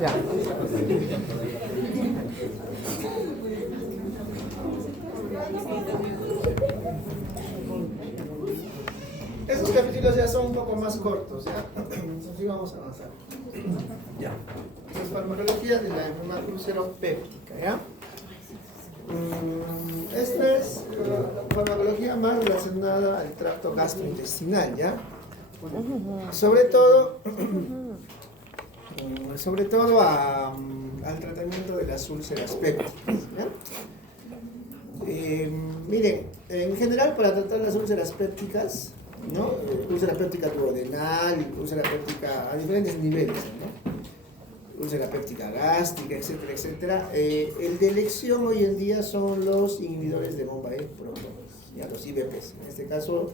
Ya. Esos capítulos ya son un poco más cortos, ¿ya? Así vamos a avanzar. Ya. Esa es farmacología de la enfermedad ulceropéptica, ¿ya? Esta es la farmacología más relacionada al tracto gastrointestinal, ¿ya? Sobre todo al tratamiento de las úlceras pépticas, ¿ya? Miren, en general para tratar las úlceras pépticas, ¿no? Úlcera péptica duodenal, úlcera péptica a diferentes niveles, ¿no? Úlcera péptica gástrica, etcétera, etcétera. El de elección hoy en día son los inhibidores de bomba de protones, ya los IBPs. En este caso,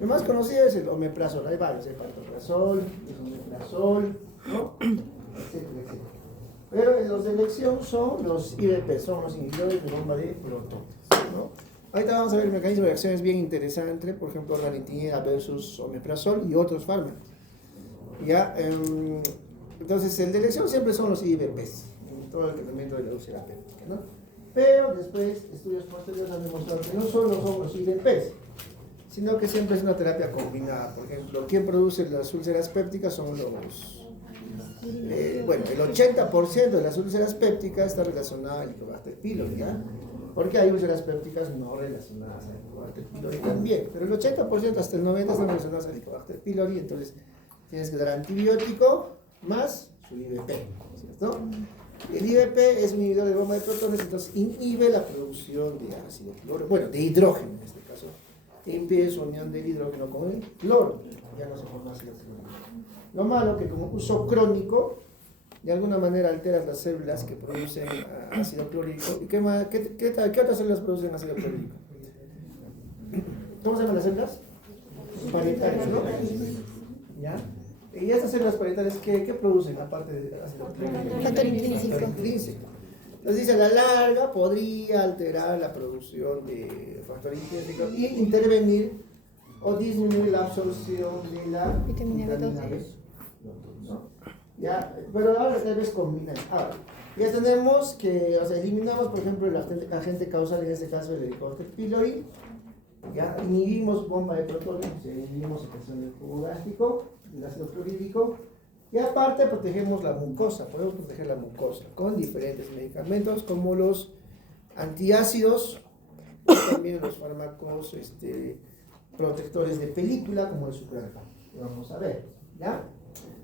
lo más conocido es el omeprazol. Hay varios, el pantoprazol, el omeprazol, ¿no? Etcétera, etcétera. Pero los de elección son los IBP, son los inhibidores de bomba de protones, ¿no? Ahorita vamos a ver el mecanismo de acción, es bien interesante, por ejemplo, ranitidina versus omeprazol y otros fármacos. ¿Ya? Entonces, el de elección siempre son los IBPs, en todo el tratamiento de la úlcera péptica, ¿no? Pero después, estudios posteriores han demostrado que no solo son los IBPs, sino que siempre es una terapia combinada. Por ejemplo, ¿quién produce las úlceras pépticas? Son los... bueno, el 80% de las úlceras pépticas está relacionada al Helicobacter pylori, ¿ya? Porque hay úlceras pépticas no relacionadas al Helicobacter pylori también, pero el 80% hasta el 90% están relacionadas al Helicobacter pylori, entonces tienes que dar antibiótico más su IBP, ¿cierto? El IBP es un inhibidor de bomba de protones, entonces inhibe la producción de ácido clorhídrico, bueno, de hidrógeno en este caso, impide su unión del hidrógeno con el cloro, ya no se forma ácido clorhídrico. Lo malo que como uso crónico, de alguna manera alteras las células que producen ácido clorhídrico. ¿Y qué otras células producen ácido clorhídrico? ¿Cómo se llaman las células? Parietales, ¿no? ¿Ya? ¿Y estas células parietales qué producen aparte de ácido clorhídrico? Factor intrínseco. Entonces dice, a la larga podría alterar la producción de factor intrínseco y intervenir o disminuir la absorción de la vitamina B12. ¿No? Ya, pero ahora tal vez combinan. Ahora, ya tenemos que, o sea, eliminamos, por ejemplo, el agente causal, en este caso el Helicobacter pylori, ya inhibimos bomba de protones, inhibimos secreción del jugo gástrico, el ácido clorhídrico, y aparte protegemos la mucosa, podemos proteger la mucosa con diferentes medicamentos como los antiácidos, y también los fármacos protectores de película como el suprarpan, que vamos a ver, ¿ya?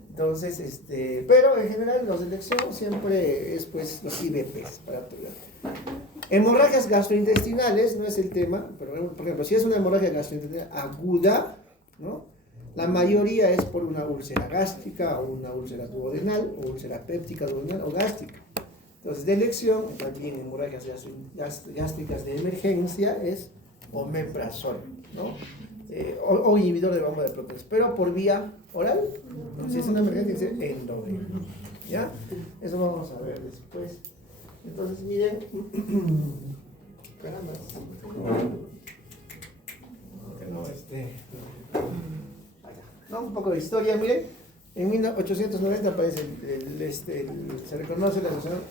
Entonces, pero en general los de elección siempre es pues los IBPs para apoyar. Hemorragias gastrointestinales no es el tema, pero por ejemplo, si es una hemorragia gastrointestinal aguda, ¿no? La mayoría es por una úlcera gástrica o una úlcera duodenal o úlcera péptica duodenal o gástrica. Entonces, de elección, también hemorragias gástricas de emergencia es omeprazol, ¿no? O inhibidor de bomba de protones, pero por vía oral, ¿no? Si es una emergencia, tiene que ser endoveno, ¿ya? Eso vamos a ver después. Entonces, miren, caramba, no, un poco de historia, miren, en 1890 aparece se reconoce la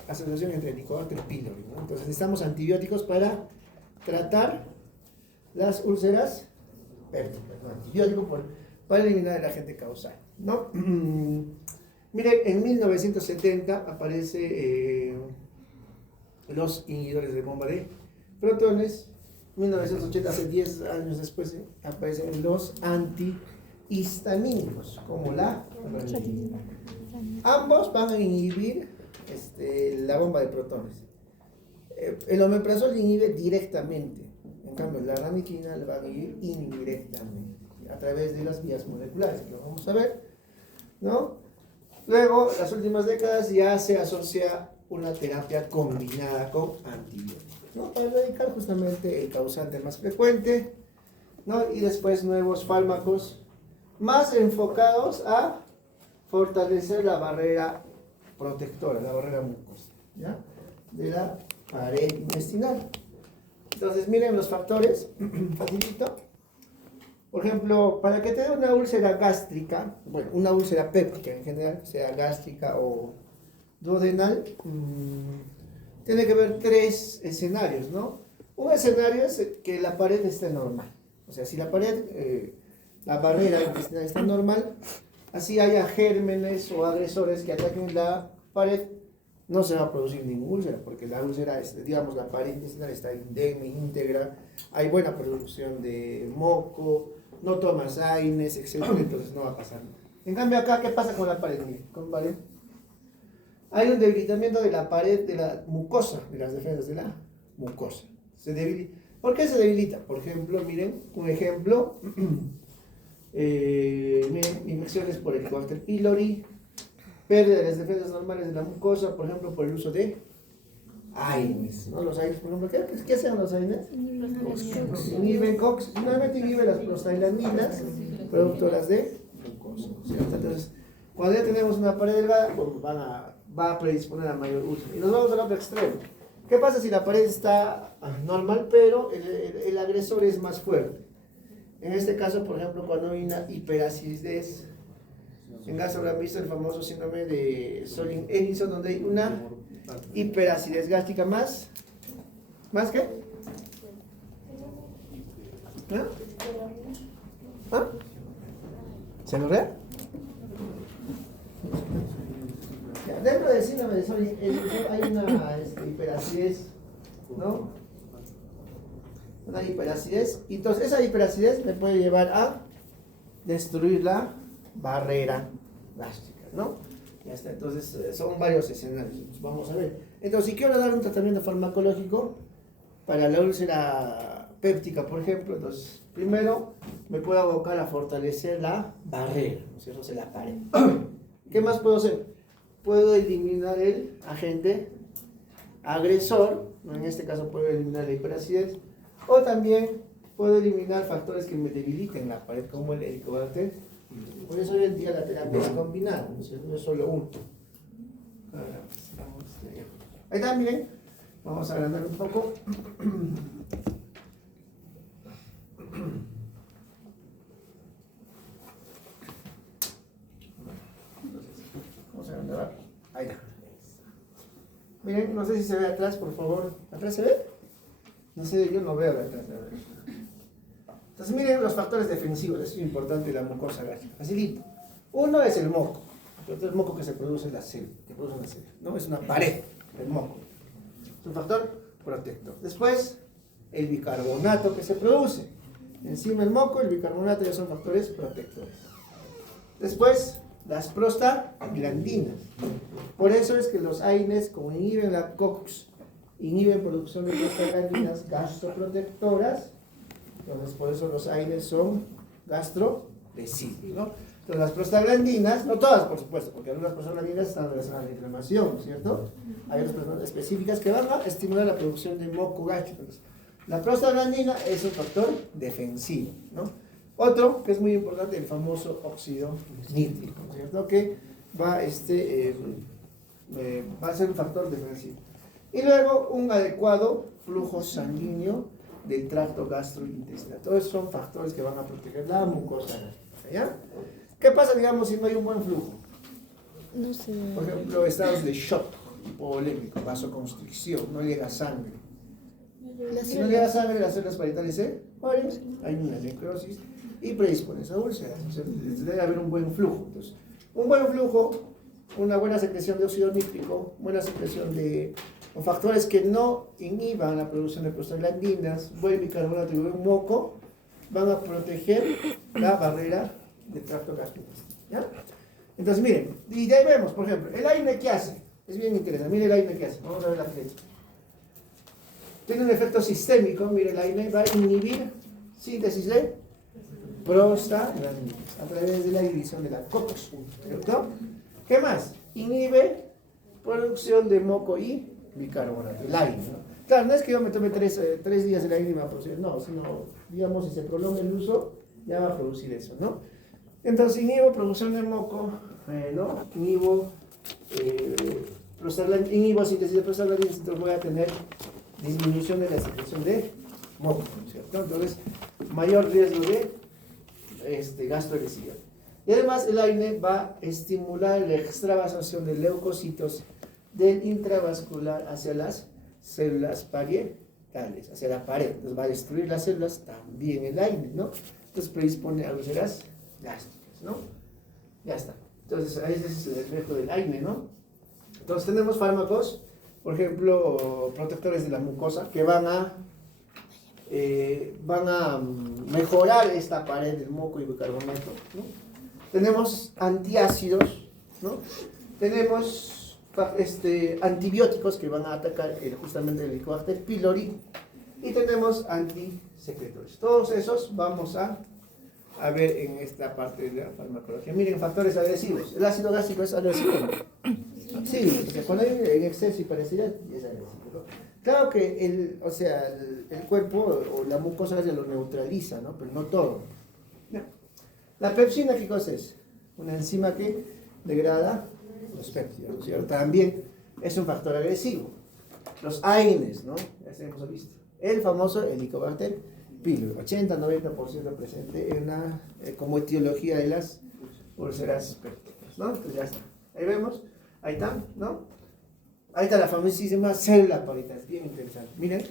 asociación entre Helicobacter pylori, ¿no? Entonces necesitamos antibióticos para tratar las úlceras pépticas, ¿no? Antibiótico para eliminar el agente causal, ¿no? Miren, en 1970 aparece los inhibidores de bomba de protones. 1980, hace 10 años después, aparecen los antihistamínicos, como la ranitidina. Ambos van a inhibir la bomba de protones. El omeprazol inhibe directamente, en cambio la ranitidina la va a inhibir indirectamente, a través de las vías moleculares, que lo vamos a ver, ¿no? Luego, las últimas décadas ya se asocia una terapia combinada con antibióticos, ¿no? Para erradicar justamente el causante más frecuente, ¿no? Y después nuevos fármacos más enfocados a fortalecer la barrera protectora, la barrera mucosa, ¿ya? De la pared intestinal. Entonces, miren los factores, facilito. Por ejemplo, para que te dé una úlcera gástrica, bueno, una úlcera péptica en general, sea gástrica o duodenal, tiene que haber tres escenarios, ¿no? Un escenario es que la pared esté normal. O sea, si la pared, la barrera intestinal está normal, así haya gérmenes o agresores que ataquen la pared, no se va a producir ninguna úlcera, porque la úlcera, digamos, la pared intestinal está indemne, íntegra, hay buena producción de moco, no tomas AINES, etc. Entonces no va a pasar nada. En cambio acá, ¿qué pasa con la pared? Miren, con pared. Hay un debilitamiento de la pared, de la mucosa, de las defensas de la mucosa. Se debilita. ¿Por qué se debilita? Por ejemplo, miren, un ejemplo, miren, infecciones por el Helicobacter pylori, pérdida de las defensas normales de la mucosa, por ejemplo, por el uso de AINES, ¿no? Los AINES, por ejemplo, ¿qué hacen los AINES? Inhiben COX, nuevamente inhiben las prostaglandinas productoras de mucosa, ¿cierto? Entonces, cuando ya tenemos una pared delgada, pues va a predisponer a mayor úlcera. Y nos vamos al otro extremo. ¿Qué pasa si la pared está normal, pero el agresor es más fuerte? En este caso, por ejemplo, cuando hay una hiperacidez, en caso habrán visto el famoso síndrome de Solin-Ellison, donde hay una hiperacidez gástrica más qué? ¿Ah? ¿Ah? ¿Se lo rea? Dentro del síndrome de Solin-Ellison hay una hiperacidez, ¿no? Una hiperacidez, y entonces esa hiperacidez me puede llevar a destruir la barrera gástrica, ¿no? Ya está, entonces son varios escenarios, vamos a ver. Entonces, si quiero dar un tratamiento farmacológico para la úlcera péptica, por ejemplo, entonces, primero me puedo abocar a fortalecer la barrera, ¿no es cierto? O sea, la pared. ¿Qué más puedo hacer? Puedo eliminar el agente agresor, ¿no? En este caso puedo eliminar la hiperacidez, o también puedo eliminar factores que me debiliten la pared, como el Helicobacter. Por eso hoy en día la terapia es combinada, no es solo uno. Ahí también, vamos a agrandar un poco. Vamos a agrandar. Ahí está. Miren, no sé si se ve atrás, por favor. ¿Atrás se ve? No sé, yo no veo de atrás. Entonces miren los factores defensivos, eso es importante de la mucosa gástrica. Facilito. Uno es el moco. El moco que se produce en la célula, ¿no? Es una pared, el moco. Es un factor protector. Después, el bicarbonato que se produce. Encima el moco, el bicarbonato ya son factores protectores. Después, las prostaglandinas. Por eso es que los AINES, como inhiben la COX, inhiben producción de prostaglandinas gastroprotectoras. Entonces, por eso los AINES son gastrolesibles, ¿no? Entonces, las prostaglandinas, no todas, por supuesto, porque algunas prostaglandinas están relacionadas a la inflamación, ¿cierto? Hay otras prostaglandinas específicas que van a estimular la producción de moco gástrico. Entonces, la prostaglandina es un factor defensivo, ¿no? Otro que es muy importante, el famoso óxido nítrico, ¿cierto? Que va a ser un factor defensivo. Y luego, un adecuado flujo sanguíneo del tracto gastrointestinal. Todos esos son factores que van a proteger la mucosa gástrica, ¿ya? ¿Qué pasa, digamos, si no hay un buen flujo? No sé. Por ejemplo, estados de shock hipovolémico, vasoconstricción, no llega sangre. Si no llega sangre, las células parietales se mueren, hay una necrosis y predispone a úlceras. Debe haber un buen flujo. Entonces, un buen flujo, una buena secreción de óxido nítrico, buena secreción de factores que no inhiban la producción de prostaglandinas, buen bicarbonato y buen moco, van a proteger la barrera del tracto gastrointestinal, ¿ya? Entonces, miren, y de ahí vemos, por ejemplo, el AINE, ¿qué hace? Es bien interesante, miren el AINE, ¿qué hace? Vamos a ver la flecha. Tiene un efecto sistémico, miren, el AINE va a inhibir síntesis de prostaglandinas a través de la inhibición de la COX, ¿cierto? ¿Qué más? Inhibe producción de moco y bicarbonato, el AINE, ¿no? Claro, no es que yo me tome 3 días el AINE y me va a producir, no, sino, digamos, si se prolonga el uso, ya va a producir eso, ¿no? Entonces, inhibo producción de moco, ¿no? Inhibo síntesis de prostaglandinas, entonces voy a tener disminución de la secreción de moco, ¿cierto? Entonces, mayor riesgo de gastroenteritis. Y además el AINE va a estimular la extravasación de leucocitos del intravascular hacia las células parietales, hacia la pared. Entonces va a destruir las células también el AINE, ¿no? Entonces predispone a úlceras gástricas, ¿no? Ya está. Entonces ese es el efecto del AINE, ¿no? Entonces tenemos fármacos, por ejemplo, protectores de la mucosa, que van a mejorar esta pared del moco y bicarbonato, ¿no? Tenemos antiácidos, ¿no? Tenemos antibióticos que van a atacar justamente el Helicobacter pylori, y tenemos antisecretores. Todos esos vamos a ver en esta parte de la farmacología. Miren, factores agresivos. ¿El ácido gástrico es agresivo? Sí, porque cuando hay en exceso y parecido es agresivo, ¿no? Claro que el cuerpo o la mucosa lo neutraliza, ¿no? Pero no todo. La pepsina, ¿qué cosa es? Una enzima que degrada los péptidos, ¿no es cierto? También es un factor agresivo. Los AINES, ¿no? Ya hemos visto. El famoso Helicobacter pylori, 80-90% presente como etiología de las úlceras pépticas, ¿no? Pues ya está. Ahí vemos, ahí está, ¿no? Ahí está la famosísima célula parietal, es bien interesante. Miren,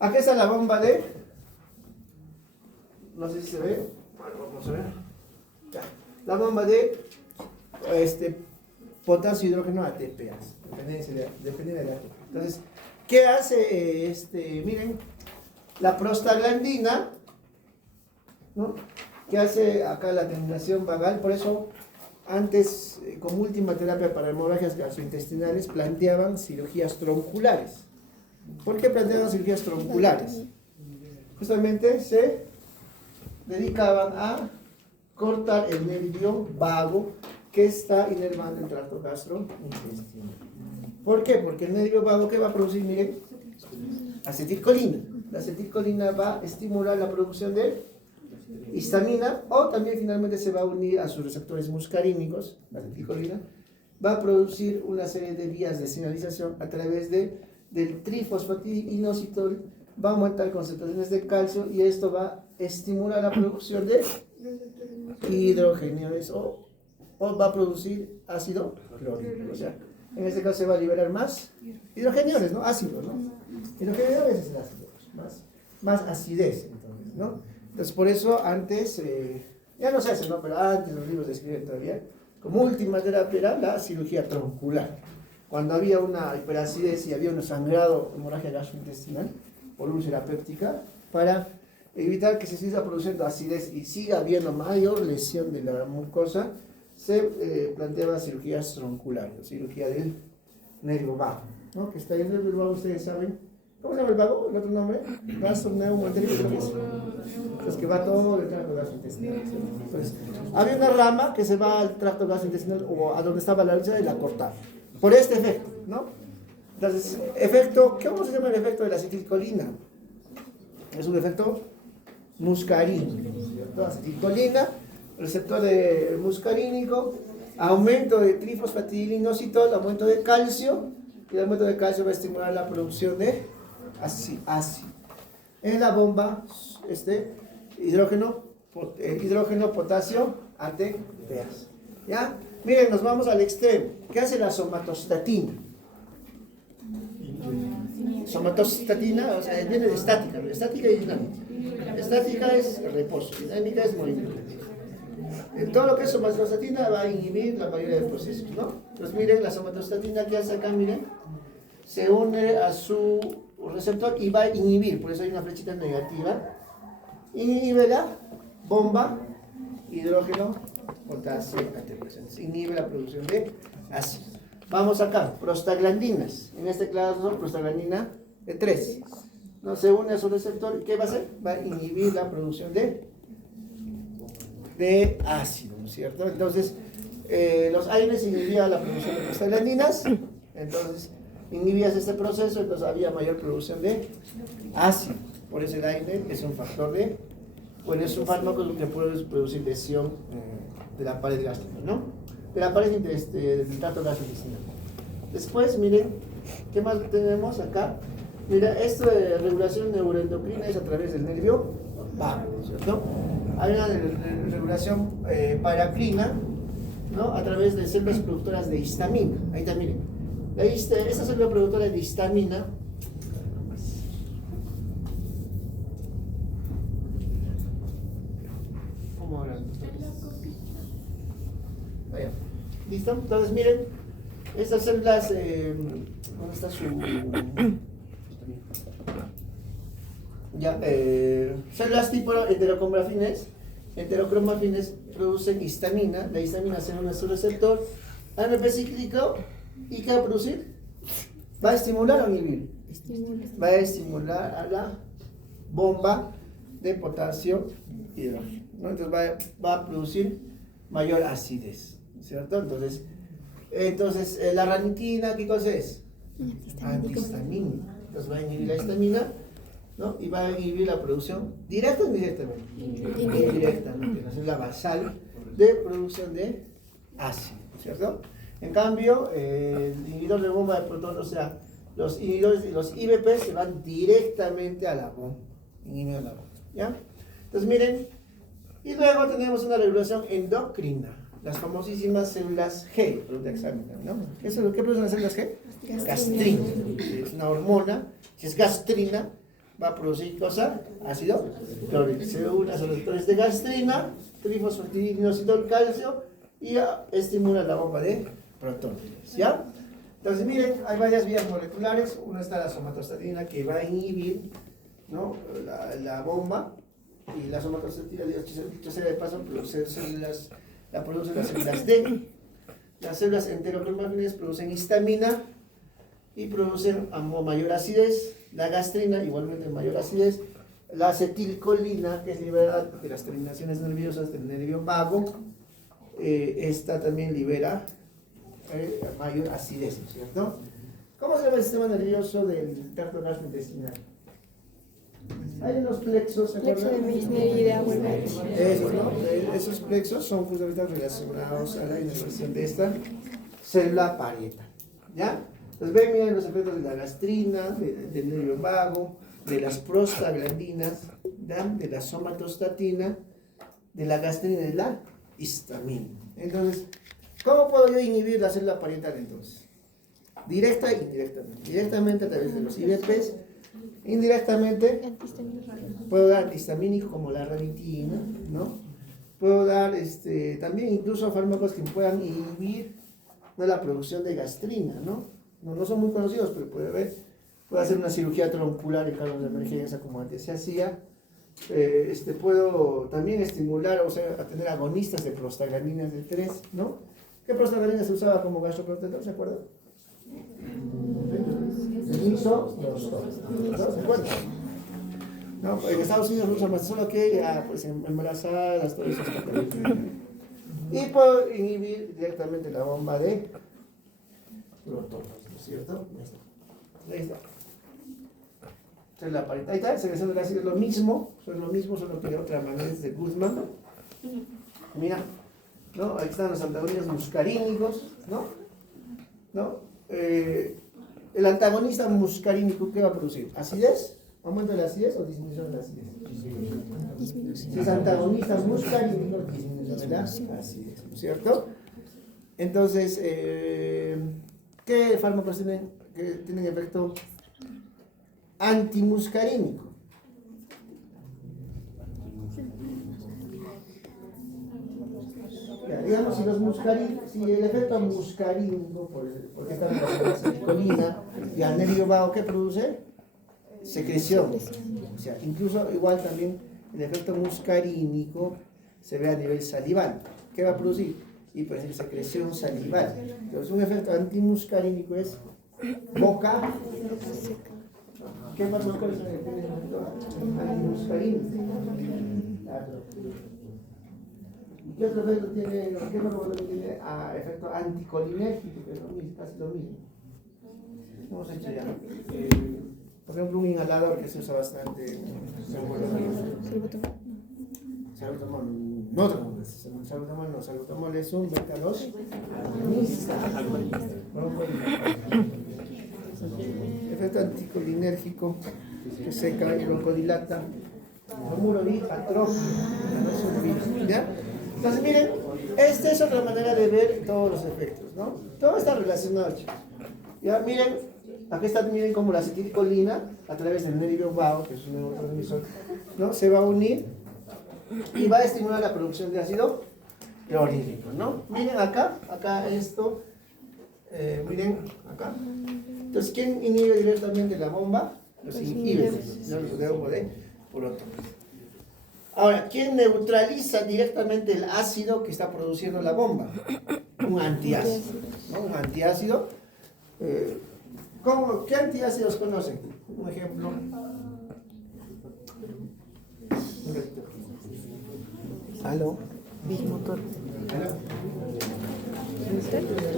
aquí está la bomba de, no sé si se ve, bueno, vamos a ver, ya. La bomba de potasio hidrógeno ATPA, dependiendo de la ATP. Entonces, ¿qué hace miren, la prostaglandina, ¿no? ¿Qué hace acá la terminación vagal? Por eso, antes, como última terapia para hemorragias gastrointestinales, planteaban cirugías tronculares. ¿Por qué planteaban cirugías tronculares? Justamente se dedicaban a cortar el nervio vago que está inervando el tracto gastrointestinal. ¿Por qué? Porque el nervio vago, ¿qué va a producir? Miren, acetilcolina. La acetilcolina va a estimular la producción de histamina, o también finalmente se va a unir a sus receptores muscarínicos. La acetilcolina va a producir una serie de vías de señalización a través del trifosfatidinositol, va a aumentar concentraciones de calcio, y esto va a estimular la producción de hidrogeniones, o va a producir ácido clorhídrico. O sea, en este caso se va a liberar más hidrogeniones, ¿no? Ácidos, ¿no? Hidrogeniones es el ácido, más acidez, entonces, ¿no? Entonces, por eso antes, ya no se hace, ¿no? Pero antes los libros describen todavía, como última terapia era la cirugía troncular. Cuando había una hiperacidez y había un sangrado, hemorragia gastrointestinal por úlcera péptica, para evitar que se siga produciendo acidez y siga habiendo mayor lesión de la mucosa, se planteaba cirugías tronculares, cirugía del nervio vago, ¿no? Que está ahí en el nervio vago, ustedes saben. ¿Cómo se llama el vago? ¿El otro nombre? Gastroneumoentérico, ¿qué es? Pues que va todo el tracto gastrointestinal. Entonces, había una rama que se va al tracto gastrointestinal o a donde estaba la úlcera y la cortaba. Por este efecto, ¿no? Entonces, ¿cómo se llama el efecto de la acetilcolina? Es un efecto muscarínico, ¿cierto? Acetilcolina, receptor muscarínico, aumento de trifosfatidilinositol, aumento de calcio, y el aumento de calcio va a estimular la producción de ácido. En la bomba, hidrógeno, potasio, ATPase. ¿Ya? Miren, nos vamos al extremo. ¿Qué hace la somatostatina? Somatostatina, o sea, viene de estática, ¿no? Estática y dinámica. Estática es reposo, dinámica es movimiento. En todo lo que es somatostatina va a inhibir la mayoría de procesos, ¿no? Entonces miren, la somatostatina que hace acá, miren, se une a su receptor y va a inhibir, por eso hay una flechita negativa, inhibe la bomba hidrógeno, potasio, ATP, inhibe la producción de ácido. Vamos acá, prostaglandinas, en este caso prostaglandina de 3, no se une a su receptor, ¿qué va a hacer? Va a inhibir la producción de ácido, ¿no es cierto? Entonces, los AINES inhibían la producción de prostaglandinas, entonces inhibías este proceso, entonces había mayor producción de ácido. Por eso el AINE es un factor es un fármaco que puede producir lesión de la pared gástrica, ¿no? De la pared del tracto gastrointestinal. Después, miren, ¿qué más tenemos acá? Mira, esto de regulación neuroendocrina es a través del nervio vago, ¿cierto? hay una regulación paracrina, ¿no? A través de células productoras de histamina. Ahí está, miren. Esta célula productora de histamina ¿cómo hablan? Vaya. ¿Listo? Entonces miren, estas células, ¿dónde está su...? Ya, células tipo enterocromafines producen histamina. La histamina se une a su receptor AMP cíclico. ¿Y qué va a producir? ¿Va a estimular o inhibir? Estimula. Va a estimular a la bomba de potasio hidrógeno, ¿no? Entonces va a producir mayor acidez, ¿cierto? Entonces la ranitidina, ¿qué cosa es? Antihistamínica. Entonces va a inhibir la histamina, ¿no? Y va a inhibir la producción directa o indirectamente. Indirectamente, ¿no? Es la basal de producción de ácido, ¿cierto? En cambio, el inhibidor de bomba de protón, o sea, los inhibidores, los IBP se van directamente a la bomba, inhiben a la bomba, ¿ya? Entonces miren, y luego tenemos una regulación endocrina, las famosísimas células G, pregunta de examen, ¿no? ¿Qué producen las células G? Gastrina. Es una hormona, si es gastrina, va a producir cosa, ácido clorhídrico. Se une a los receptores de gastrina, trifosfatidinosidol calcio, y estimula la bomba de protones, ¿ya? Entonces miren, hay varias vías moleculares. Una está la somatostatina, que va a inhibir, ¿no? la bomba, y la somatostatina, dicho sea de paso, producen las células D. Las células enterocromafines producen histamina y producen mayor acidez. La gastrina, igualmente mayor acidez. La acetilcolina, que es liberada de las terminaciones nerviosas del nervio vago, esta también libera mayor acidez, ¿cierto? ¿Cómo se llama el sistema nervioso del tracto gastrointestinal? Hay unos plexos, ¿se Plexo de acuerdan? Meissner y de Auerbach. Esos, ¿no? Esos plexos son justamente relacionados a la inervación de esta célula parietal, ¿ya? Entonces ven, miren los efectos de la gastrina, del nervio vago, de las prostaglandinas, ¿ya? De la somatostatina, de la gastrina y de la histamina. Entonces, ¿cómo puedo yo inhibir la célula parietal entonces? Directa e indirectamente. Directamente a través de los IBPs, indirectamente puedo dar antihistamínico como la ranitidina, ¿no? Puedo dar también incluso fármacos que puedan inhibir, ¿no?, la producción de gastrina, ¿no? No son muy conocidos, pero puede hacer una cirugía troncular en casos de emergencia como antes se hacía. Puedo también estimular, o sea, a tener agonistas de prostaglandinas de 3, ¿no? ¿Qué prostaglandina se usaba como gastroprotector, se acuerdan? El misoprostol, ¿no? ¿Se acuerdan? No, en Estados Unidos se usa más, solo que pues, embarazadas, todo eso. Y puedo inhibir directamente la bomba de protones, ¿no es cierto? Ahí está. Entonces la parita, ahí está, secreción del ácido es lo mismo, solo que de otra manera, es de Guzmán. Mira, ¿no? Ahí están los antagonistas muscarínicos, ¿no? El antagonista muscarínico, ¿qué va a producir? ¿Acidez? ¿Aumento de la acidez o disminución de la acidez? Si es antagonista muscarínico, disminución de la acidez, ¿no es cierto? Entonces, ¿qué fármacos tienen efecto antimuscarínico? Ya, digamos, si el efecto muscarínico, porque está relacionado a la acetilcolina y al nervio vago, ¿qué produce? Secreción. O sea, incluso igual también el efecto muscarínico se ve a nivel salival. ¿Qué va a producir? Y por ejemplo, secreción salival. Entonces, un efecto antimuscarínico es boca. ¿Qué más muscarínico tiene el efecto antimuscarínico? ¿Qué otro efecto tiene? ¿Qué otro tiene efecto anticolinérgico? Que es casi lo mismo. Hemos hecho ya. Por ejemplo, un inhalador que se usa bastante. Salbutamol. Salbutamol es un beta-2 agonista. Efecto anticolinérgico que seca y broncodilata. Reumoroid atrófico, no es un virus, ¿ya? Entonces, miren, esta es otra manera de ver todos los efectos, ¿no? Todo está relacionado, chicos. Ya, miren, aquí está, miren cómo la acetilcolina, a través del nervio vago, que es un neurotransmisor, ¿no? Se va a unir y va a estimular la producción de ácido clorhídrico, ¿no? Miren acá esto, miren acá. Entonces, ¿quién inhibe directamente la bomba? Los inhibidores, de hongo de protón. Ahora, ¿quién neutraliza directamente el ácido que está produciendo la bomba? Un antiácido, ¿no? Un antiácido. ¿Qué antiácidos conocen? Un ejemplo. ¿Aló? Bismutor.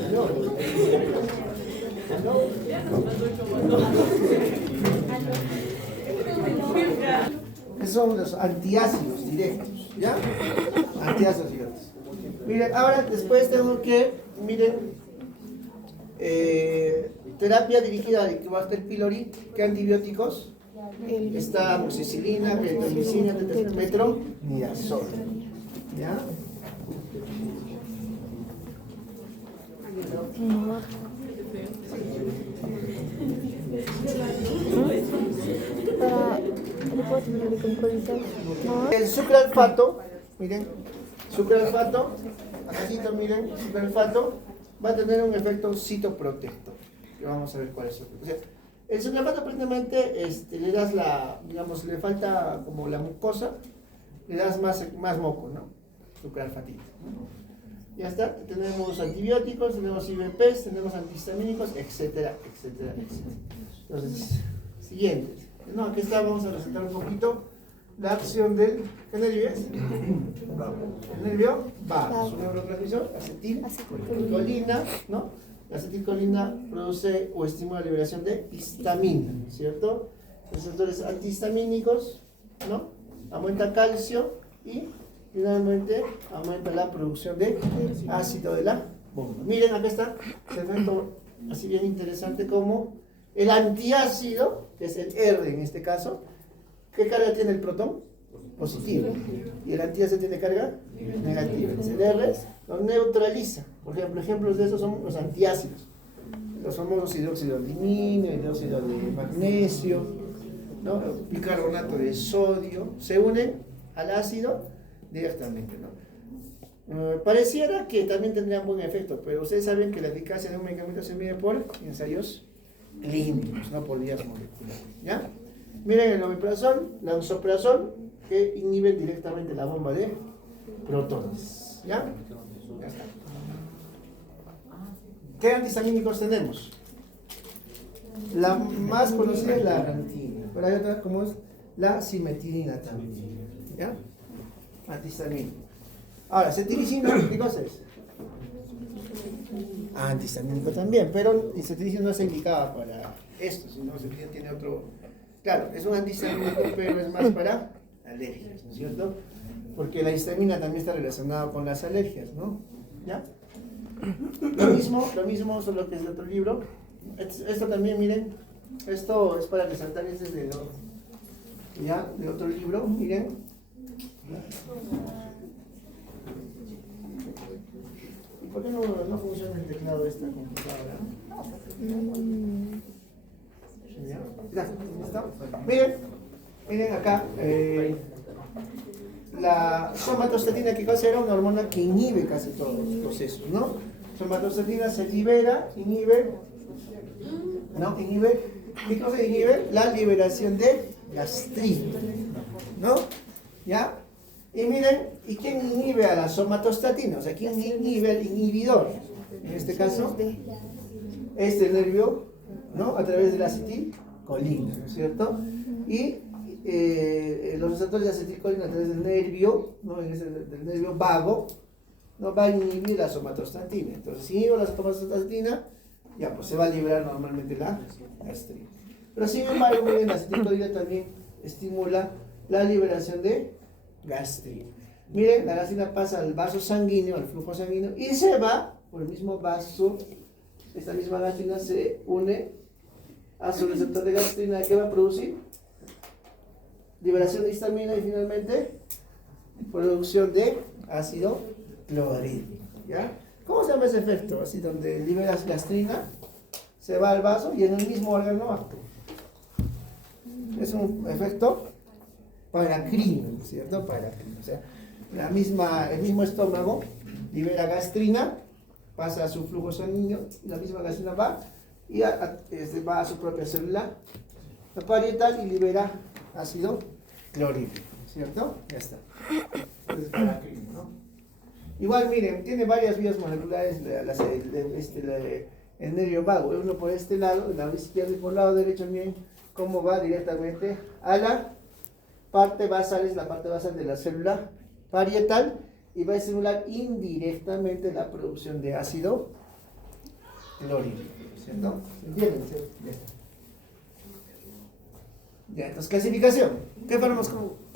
¿Aló? Esos son los antiácidos directos, ¿ya? Antiácidos directos. Miren, ahora después tengo que, miren, terapia dirigida al Helicobacter pylori. ¿Qué antibióticos? Está amoxicilina, gentamicina, metronidazol. ¿Ya? El sucralfato, miren, sucralfato, acá miren, sucralfato va a tener un efecto citoprotector, que vamos a ver cuál es. O sea, el sucralfato prácticamente le das digamos, le falta como la mucosa, le das más moco, ¿no? Sucralfatito, ¿no? Ya está, tenemos antibióticos, tenemos IVPs, tenemos antihistamínicos, etcétera, etcétera, etcétera. Entonces, siguiente. No, aquí está, vamos a resaltar un poquito la acción del, ¿qué nervio es? El nervio vago, es un neurotransmisor, acetilcolina, ¿no? La acetilcolina produce o estimula la liberación de histamina, ¿cierto? Los receptores antihistamínicos, ¿no? Aumenta calcio y finalmente aumenta la producción de ácido de la bomba. Miren, acá está, se efecto así bien interesante como el antiácido, que es el R en este caso, ¿qué carga tiene el protón? Positiva. Y el antiácido tiene carga negativa. El R lo neutraliza. Por ejemplo, ejemplos de esos son los antiácidos. Los famosos hidróxido de aluminio, hidróxido de magnesio, ¿no? Bicarbonato de sodio, se unen al ácido directamente, ¿no? Pareciera que también tendrían buen efecto, pero ustedes saben que la eficacia de un medicamento se mide por ensayos clínicos, no por vías moleculares, ¿ya? Miren el omeprazol, lansoprazol, que inhiben directamente la bomba de protones, ¿ya? Ya está. ¿Qué antihistamínicos tenemos? La más conocida es la rantina, pero hay otra como es la cimetidina también, ¿ya? Antihistamínico. Ahora, cetiricina, ¿qué cosa es? Antihistamínico también, pero el cetiricina no es indicada para esto, sino el cetiricina tiene otro. Claro, es un antihistamínico, pero es más para alergias, ¿no es cierto? Porque la histamina también está relacionada con las alergias, ¿no? ¿Ya? Lo mismo, solo que es de otro libro. Esto también, miren, esto es para resaltar, este es de otro libro, miren. ¿Y por qué no funciona el teclado de esta computadora? ¿Ya? ¿Listo? Miren acá, la somatostatina, que era una hormona que inhibe casi todos los procesos, ¿no? Somatostatina se libera, inhibe, ¿qué cosa inhibe? La liberación de gastrina, ¿no? ¿Ya? Y miren, ¿y quién inhibe a la somatostatina? O sea, ¿quién inhibe el inhibidor? En este caso, este nervio, ¿no? A través de la acetilcolina, ¿no es cierto? Y los receptores de acetilcolina a través del nervio, ¿no? Del nervio vago, no va a inhibir la somatostatina. Entonces, si inhibe la somatostatina, ya pues se va a liberar normalmente la gastrina. Pero sin embargo, miren, la acetilcolina también estimula la liberación de gastrina. Miren, la gastrina pasa al vaso sanguíneo, al flujo sanguíneo, y se va por el mismo vaso. Esta misma gastrina se une a su receptor de gastrina. ¿Qué va a producir? liberación de histamina y finalmente producción de ácido clorhídrico. ¿Ya? ¿Cómo se llama ese efecto? Así donde liberas gastrina, se va al vaso y en el mismo órgano actúa. Es un efecto paracrino, ¿cierto? Paracrino. O sea, el mismo estómago libera gastrina, pasa a su flujo sanguíneo, y la misma gastrina va y va a su propia célula parietal y libera ácido clorhídrico, ¿cierto? Ya está. Entonces, paracrino, ¿no? Igual, miren, tiene varias vías moleculares el nervio vago. Uno por este lado, el lado izquierdo, y por el lado derecho, miren cómo va directamente a la parte basal, es la parte basal de la célula parietal, y va a estimular indirectamente la producción de ácido clorhídrico, ¿cierto? ¿Entienden? Ya está. Ya, entonces, clasificación. ¿Qué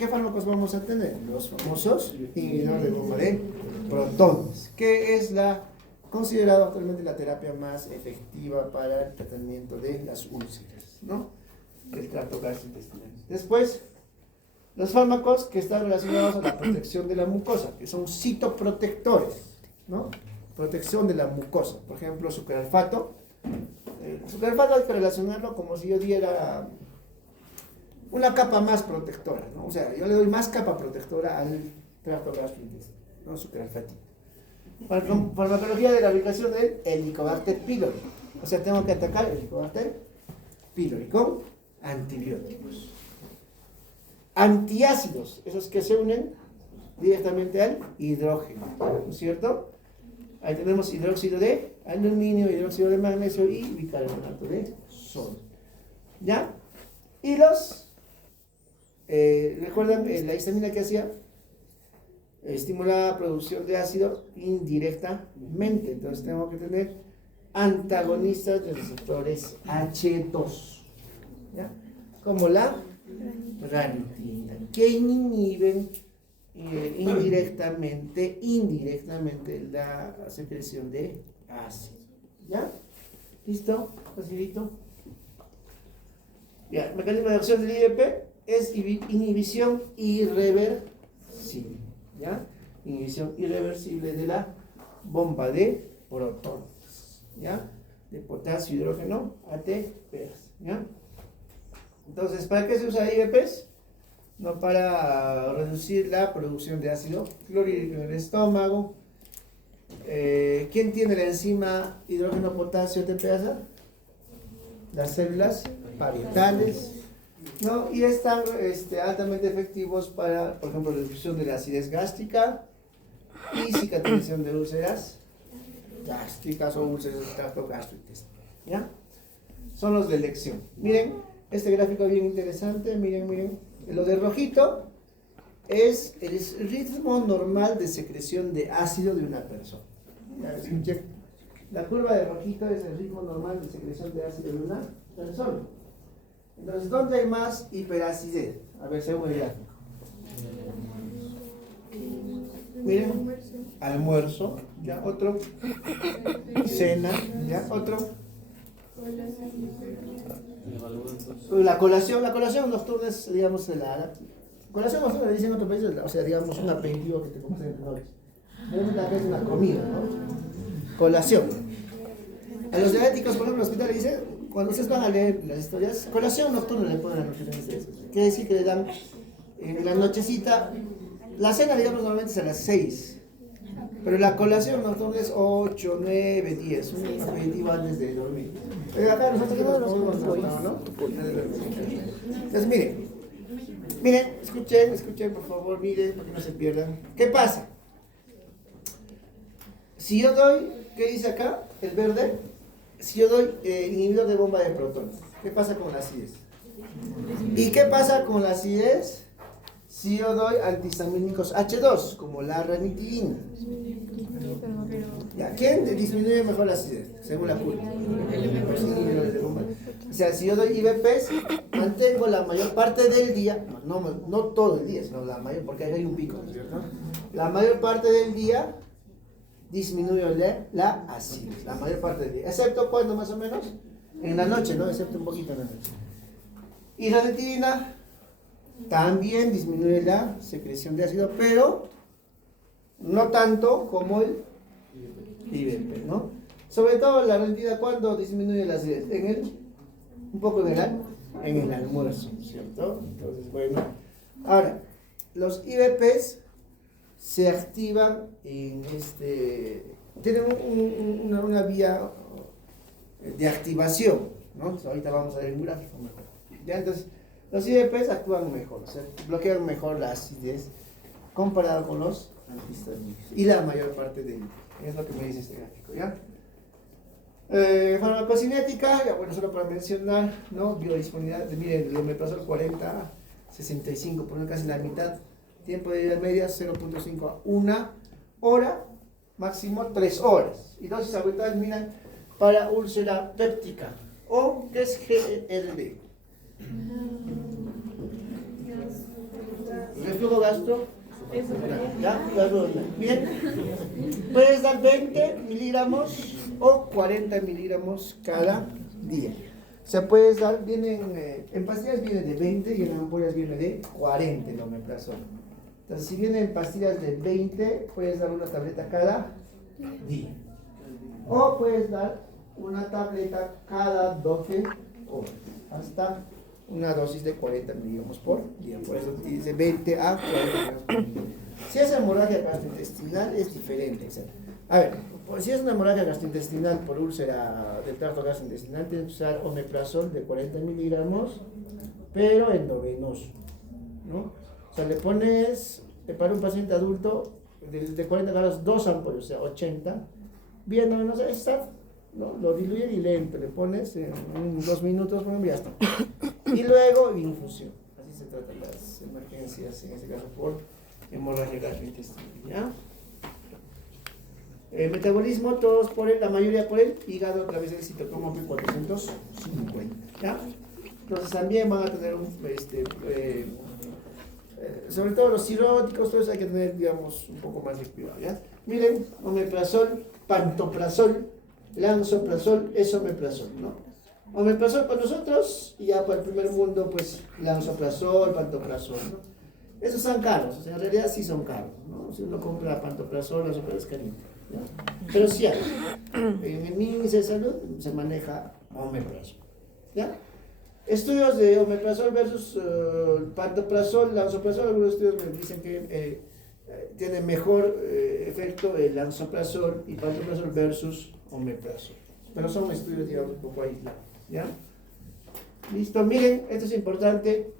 fármacos vamos a tener? Los famosos inhibidores de bomba de protones, que es considerado actualmente la terapia más efectiva para el tratamiento de las úlceras, ¿no? El tracto gastrointestinal. Después, los fármacos que están relacionados a la protección de la mucosa, que son citoprotectores, ¿no? Protección de la mucosa. Por ejemplo, sucralfato. El sucralfato hay que relacionarlo como si yo diera una capa más protectora, ¿no? O sea, yo le doy más capa protectora al tracto gastrointestinal, ¿no? Sucralfatito. Farmacología de la aplicación del Helicobacter pylori. O sea, tengo que atacar el Helicobacter pylori con antibióticos. Antiácidos, esos que se unen directamente al hidrógeno, ¿no es cierto? Ahí tenemos hidróxido de aluminio, hidróxido de magnesio y bicarbonato de sodio. ¿Ya? Y ¿recuerdan la histamina que hacía? Estimula la producción de ácido indirectamente. Entonces tengo que tener antagonistas de receptores H2, ¿ya? Como la ranitidina, que inhiben indirectamente la secreción de ácido. ¿Ya? ¿Listo? Facilito. Ya, mecanismo de acción del IEP es inhibición irreversible. ¿Ya? Inhibición irreversible de la bomba de protones, ¿ya? De potasio, hidrógeno, ATPs, ¿ya? Entonces, ¿para qué se usa IEPs? No, para reducir la producción de ácido clorhídrico en el estómago. ¿Quién tiene la enzima hidrógeno potasio ATPasa? Las células parietales, ¿no? Y están altamente efectivos para, por ejemplo, la reducción de la acidez gástrica y cicatrización de úlceras gástricas o úlceras del tracto gastrointestinal, ¿ya? Son los de elección. Miren, este gráfico es bien interesante, miren. Lo de rojito es el ritmo normal de secreción de ácido de una persona. ¿Ya? Escuchen. La curva de rojito es el ritmo normal de secreción de ácido de una persona. Entonces, ¿dónde hay más hiperacidez? A ver, según el gráfico. Miren, almuerzo, ya otro. Cena, ya otro. La colación nocturna es, digamos, colación nocturna le dicen en otros países, o sea, digamos, un aperitivo que te comes entre noches. Es una comida, ¿no? Colación. A los diabéticos, por ejemplo, en el hospital le dicen, cuando ustedes van a leer las historias, colación nocturna le ponen a los nutricionistas. Quiere decir que le dan en la nochecita, la cena, digamos, normalmente es a las 6. Pero la colación nocturna es 8, 9, 10, un aperitivo antes de dormir. Pero acá nosotros nos comemos, ¿no? Entonces, miren, escuchen, por favor, miren, para que no se pierdan. ¿Qué pasa? Si yo doy, ¿qué dice acá? El verde. Si yo doy inhibidor de bomba de protones, ¿qué pasa con la acidez? ¿Y qué pasa con la acidez si yo doy antihistamínicos H2, como la ranitidina? ¿Ya? ¿Quién disminuye mejor la acidez? Según la curva. O sea, si yo doy IBPs, mantengo la mayor parte del día, no todo el día, sino la mayor, porque hay un pico, ¿no? La mayor parte del día disminuyo la acidez, la mayor parte del día. Excepto cuando más o menos, en la noche, ¿no? Excepto un poquito en la noche. Y ranitidina, también disminuye la secreción de ácido, pero no tanto como el IBP, ¿no? Sobre todo la rendida, ¿cuándo disminuye la acidez? Un poco en el almuerzo, ¿cierto? Entonces, bueno. Ahora, los IBPs se activan tienen una vía de activación, ¿no? Entonces, ahorita vamos a ver un gráfico mejor. ¿Ya? Entonces, los IBPs actúan mejor, o sea, bloquean mejor la acidez comparado con los antihistamínicos. Y la mayor parte de ellos. Es lo que me dice este gráfico, ¿ya? Farmacocinética, ya bueno, solo para mencionar, ¿no? Biodisponibilidad, miren, el omeprazol 40, 65, por casi la mitad. Tiempo de vida media 0.5 a 1 hora, máximo 3 horas. Y dosis habitual, miren, para úlcera péptica, o que es GERD. Reflujo gastro. ¿Ya? Bien. Puedes dar 20 miligramos o 40 miligramos cada día. O sea, puedes dar, en pastillas viene de 20 y en ampollas viene de 40 el omeprazol. Entonces, si viene en pastillas de 20, puedes dar una tableta cada día. O puedes dar una tableta cada 12 horas, hasta una dosis de 40 miligramos por día. Por eso dice 20 a 40 miligramos por día. Si es hemorragia gastrointestinal, es diferente. A ver, si es una hemorragia gastrointestinal por úlcera del tracto gastrointestinal, tienes que usar omeprazol de 40 miligramos, pero endovenoso, ¿no? O sea, le pones, para un paciente adulto, de 40 grados, 2 ampollas, o sea, 80, bien endovenoso, está, ¿no? Lo diluyen y lento, le pones en 2 minutos, bueno, ya está. Y luego infusión. Así se tratan las emergencias, en este caso por hemorragia gastrointestinal, ¿ya? El metabolismo, todos la mayoría por el hígado a través del citocromo P450, ¿ya? Entonces también van a tener sobre todo los cirróticos, todo eso hay que tener, digamos, un poco más de cuidado, ¿ya? Miren, omeprazol, pantoprazol, lansoprazol, esomeprazol, ¿no? Omeprazol para nosotros y ya para el primer mundo, pues lansoprazol, pantoprazol, ¿no? Esos son caros, o sea, en realidad sí son caros, ¿no? Si uno compra pantoprazol, lansoprazol es carito, ¿ya? Pero sí hay. En el índice de salud se maneja omeprazol, ¿ya? Estudios de omeprazol versus pantoprazol, lansoprazol, algunos estudios me dicen que tiene mejor efecto el lansoprazol y pantoprazol versus omeprazol. Pero son estudios, digamos, un poco aislados, ¿ya? Listo, miren, esto es importante.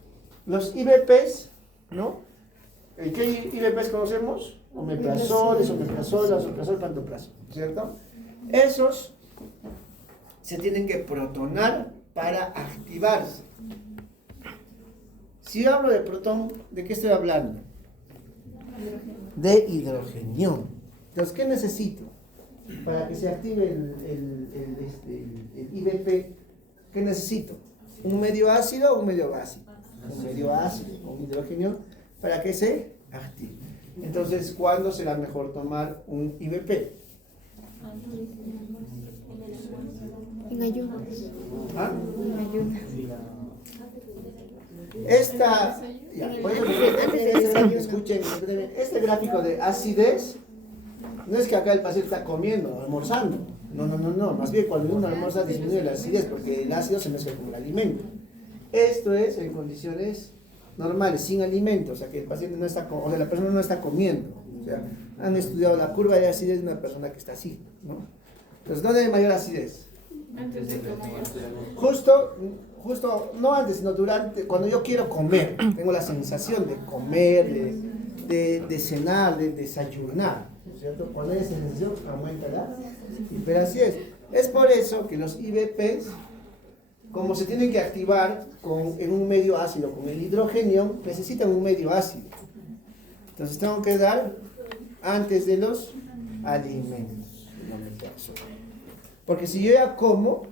Los IBPs, ¿no? ¿Qué IBPs conocemos? Omeprazol, esomeprazol, lansoprazol, pantoprazol, ¿cierto? Esos se tienen que protonar para activarse. Si yo hablo de protón, ¿de qué estoy hablando? De hidrogenión. Entonces, ¿qué necesito? Para que se active el IBP, ¿qué necesito? ¿Un medio ácido o un medio básico? Un medio ácido con hidrogenión para que se active. Entonces, ¿cuándo será mejor tomar un IBP? En ayunas. ¿Ah? En ayunas. Escuchen, este gráfico de acidez, no es que acá el paciente está comiendo, almorzando. No. Más bien cuando uno almuerza disminuye la acidez porque el ácido se mezcla con el alimento. Esto es en condiciones normales, sin alimento, o sea que el paciente no está, o sea, la persona no está comiendo. O sea, han estudiado la curva de acidez de una persona que está así, ¿no? Entonces, ¿dónde hay mayor acidez? Antes de comer. Justo, no antes, sino durante, cuando yo quiero comer, tengo la sensación de comer, de cenar, de desayunar, ¿cierto? Cuando hay esa sensación, aumenta la hiperacidez. Es por eso que los IBPs, como se tienen que activar en un medio ácido con el hidrogenio, necesitan un medio ácido. Entonces tengo que dar antes de los alimentos. Porque si yo como,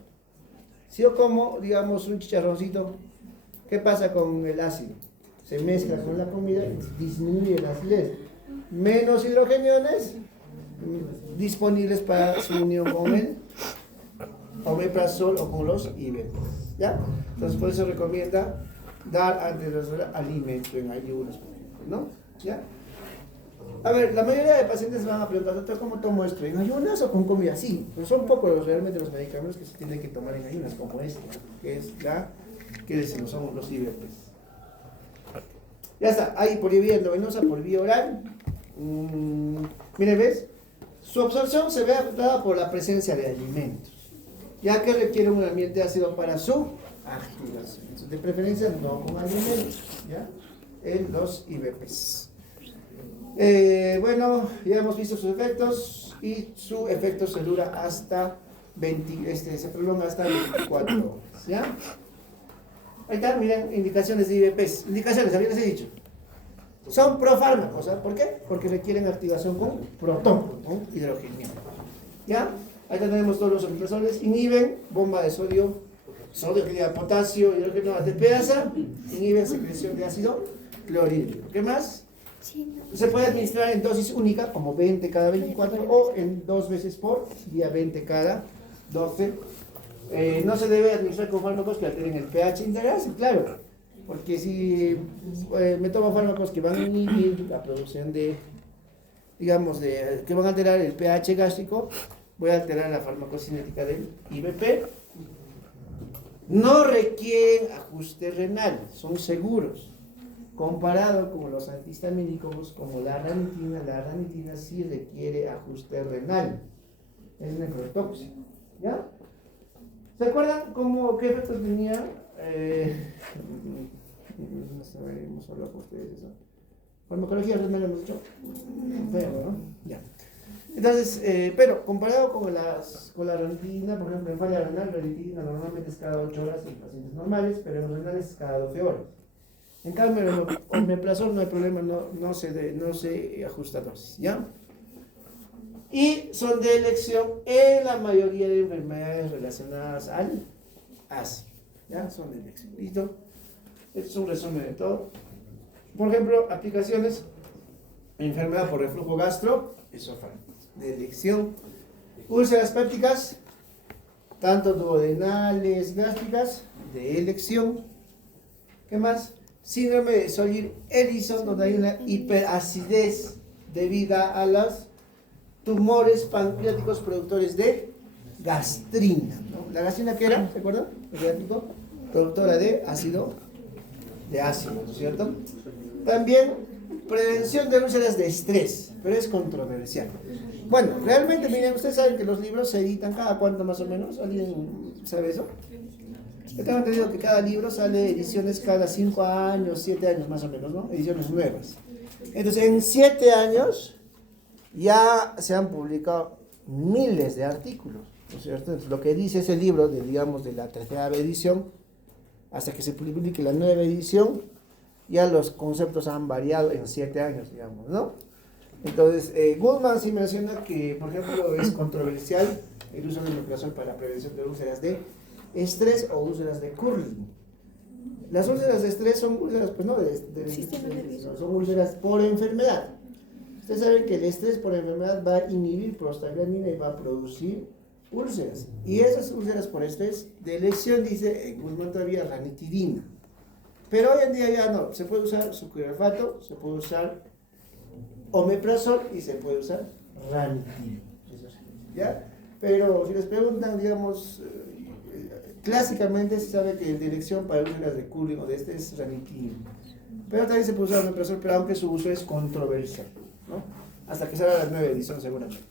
digamos, un chicharroncito, ¿qué pasa con el ácido? Se mezcla con la comida y disminuye la acidez. Menos hidrogeniones disponibles para su unión con el omeprazol o con los IBP, ¿ya? Entonces por eso recomienda dar antes de los alimento en ayunas, por ejemplo, ¿no? ¿Ya? A ver, la mayoría de pacientes van a preguntar, doctor, ¿cómo tomo esto? ¿En ayunas o con comida? Sí, pero son pocos realmente los medicamentos que se tienen que tomar en ayunas, como este, que es que decimos, son los IVPs. Ya está, hay por vía endovenosa, por vía oral. Mire, ¿ves? Su absorción se ve afectada por la presencia de alimentos, ya que requiere un ambiente ácido para su activación. Entonces, de preferencia no con alimentos, ¿ya? En los IVPs. Bueno, ya hemos visto sus efectos y su efecto se dura hasta se prolonga hasta 24 horas, ¿ya? Ahí está, miren, indicaciones de IVPs. Indicaciones, había les he dicho. Son profármacos, ¿sabes por qué? Porque requieren activación con protón, con hidrogenio. ¿Ya? Ahí tenemos todos los omeprazoles. Inhiben bomba de sodio que diga potasio, hidrógeno ATPasa. Inhiben secreción de ácido clorhídrico. ¿Qué más? Se puede administrar en dosis única, como 20 cada 24, o en 2 veces por día, 20 cada 12. No se debe administrar con fármacos que alteren el pH integral, claro, porque si me tomo fármacos que van a inhibir la producción digamos, que van a alterar el pH gástrico, voy a alterar la farmacocinética del IVP. No requieren ajuste renal, son seguros. Comparado con los antihistamínicos como la ranitina sí requiere ajuste renal, es nefrotóxico, ¿ya? ¿Se acuerdan qué efectos tenía? No sabemos hablar con ustedes eso. Farmacología renal hemos dicho. Feo, ¿no? Ya. Entonces, pero comparado con la ranitina, por ejemplo, en falla renal, la ranitina normalmente es cada 8 horas en pacientes normales, pero en renales es cada 12 horas. En cambio, el omeprazol no hay problema, no se ajusta dosis, ¿ya? Y son de elección en la mayoría de enfermedades relacionadas al ácido, ¿ya? Son de elección. ¿Listo? Este es un resumen de todo. Por ejemplo, aplicaciones: enfermedad por reflujo gastroesofágico, de elección. Úlceras pépticas, tanto duodenales, gástricas, de elección. ¿Qué más? Síndrome de Soyer-Ellison, donde hay una hiperacidez debida a los tumores pancreáticos productores de gastrina, ¿no? ¿La gastrina qué era? ¿Se acuerdan? Pancreático, productora de ácido, ¿no es cierto? También prevención de úlceras de estrés, pero es controversial. Bueno, realmente, miren, ustedes saben que los libros se editan cada cuánto más o menos. ¿Alguien sabe eso? Yo tengo entendido que cada libro sale ediciones cada 5 años, 7 años más o menos, ¿no? Ediciones nuevas. Entonces, en 7 años ya se han publicado miles de artículos, ¿no es cierto? Entonces, lo que dice ese libro, digamos, de la 13ª edición, hasta que se publique la 9ª edición, ya los conceptos han variado en 7 años, digamos, ¿no? Entonces, Goodman sí menciona que, por ejemplo, es controversial el uso del omeprazol para la prevención de úlceras de estrés o úlceras de Curling. Las úlceras de estrés son úlceras, pues no, son úlceras por enfermedad. Ustedes saben que el estrés por enfermedad va a inhibir prostaglandina y va a producir úlceras. Y esas úlceras por estrés de elección, dice en Guzmán todavía, ranitidina. Pero hoy en día ya no, se puede usar sucralfato, se puede usar omeprazol y se puede usar ranitidina. ¿Ya? Pero si les preguntan, digamos, clásicamente se sabe que la dirección para úlceras de Curling o de este es ranitidina. Pero también se puede usar omeprazol, pero aunque su uso es controversial, ¿no? Hasta que salga la 9ª edición seguramente.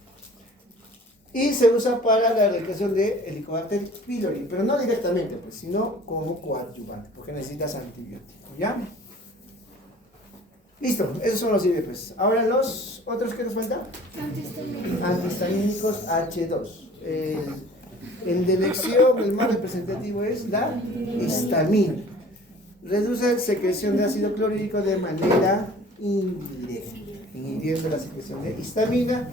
Y se usa para la erradicación de Helicobacter pylori, pero no directamente, pues, sino como coadyuvante, porque necesitas antibiótico, ¿ya? Listo, esos son los IVPs. Ahora los otros que nos faltan. Antihistamínicos H2. En de elección, el más representativo es la histamina. Reduce la secreción de ácido clorhídrico de manera indirecta, inhibiendo la secreción de histamina.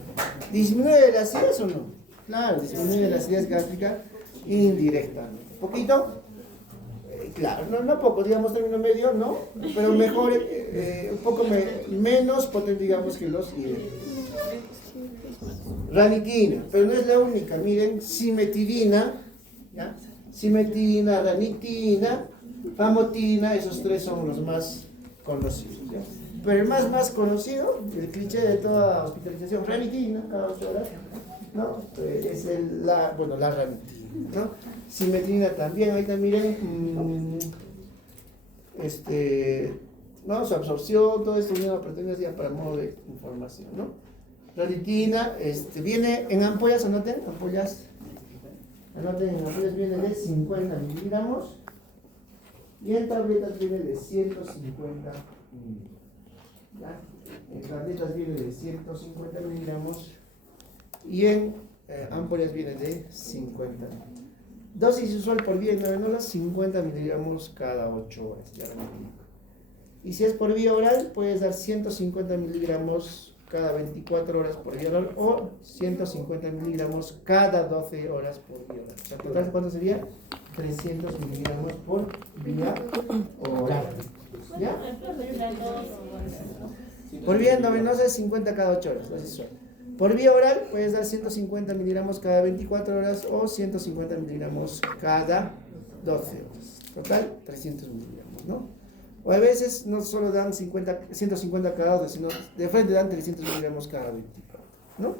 ¿Disminuye la acidez o no? Claro, disminuye la acidez gástrica indirecta. ¿Un poquito? Claro, no poco, digamos término medio, ¿no? Pero mejor, un poco menos potente, digamos, que los IVPs. Ranitina, pero no es la única. Miren, simetidina, ¿ya? Simetidina, ranitina, famotina, esos tres son los más conocidos, ¿ya? Pero el más conocido, el cliché de toda hospitalización, ranitina, cada 8 horas, ¿no? Es la ranitina, ¿no? Simetrina también, ahorita miren, ¿no? Su absorción, todo esto mismo pretende ya para modo de información, ¿no? Ranitina, viene en ampollas, anoten, en ampollas viene de 50 miligramos y en tabletas viene de 150 miligramos. ¿Ya? En tabletas viene de 150 miligramos y en ampollas viene de 50. Dosis usual por vía intravenosa, 50 miligramos cada 8 horas. Ya y si es por vía oral, puedes dar 150 miligramos cada 24 horas por vía oral o 150 miligramos cada 12 horas por vía oral. O sea, total, ¿cuánto sería? 300 miligramos por vía oral. ¿Ya? Por vía endovenosa es 50 cada 8 horas. Así suena. Por vía oral puedes dar 150 miligramos cada 24 horas o 150 miligramos cada 12 horas. Total, 300 miligramos, ¿no? O a veces no solo dan 150 cada 12, sino de frente dan 300 miligramos cada 24, ¿no?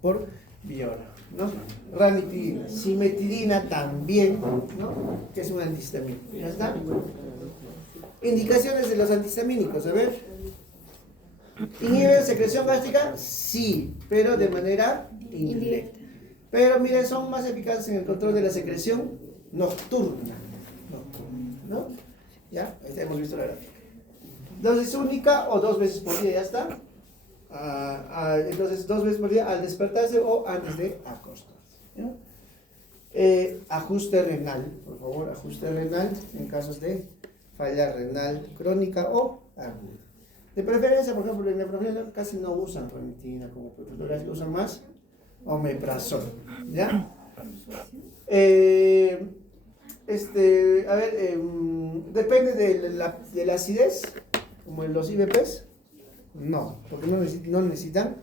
Por vía oral, ¿no? Ranitidina, simetrina también, ¿no? Que es un antihistamínico. ¿Ya está? Indicaciones de los antihistamínicos, a ver. ¿Inhiben secreción gástrica? Sí, pero de manera indirecta. Pero miren, son más eficaces en el control de la secreción nocturna, ¿no? ¿Ya? Ahí hemos visto la gráfica. Dosis única o 2 veces por día, ya está. Entonces, 2 veces por día al despertarse o antes de acostarse, ¿no? Ajuste renal, por favor, ajuste renal en casos de falla renal crónica o aguda. De preferencia, por ejemplo, en la profesión casi no usan ranitina como protectora, usan más omeprazol, ¿ya? Depende de la acidez, como en los IBPs, no, porque no necesitan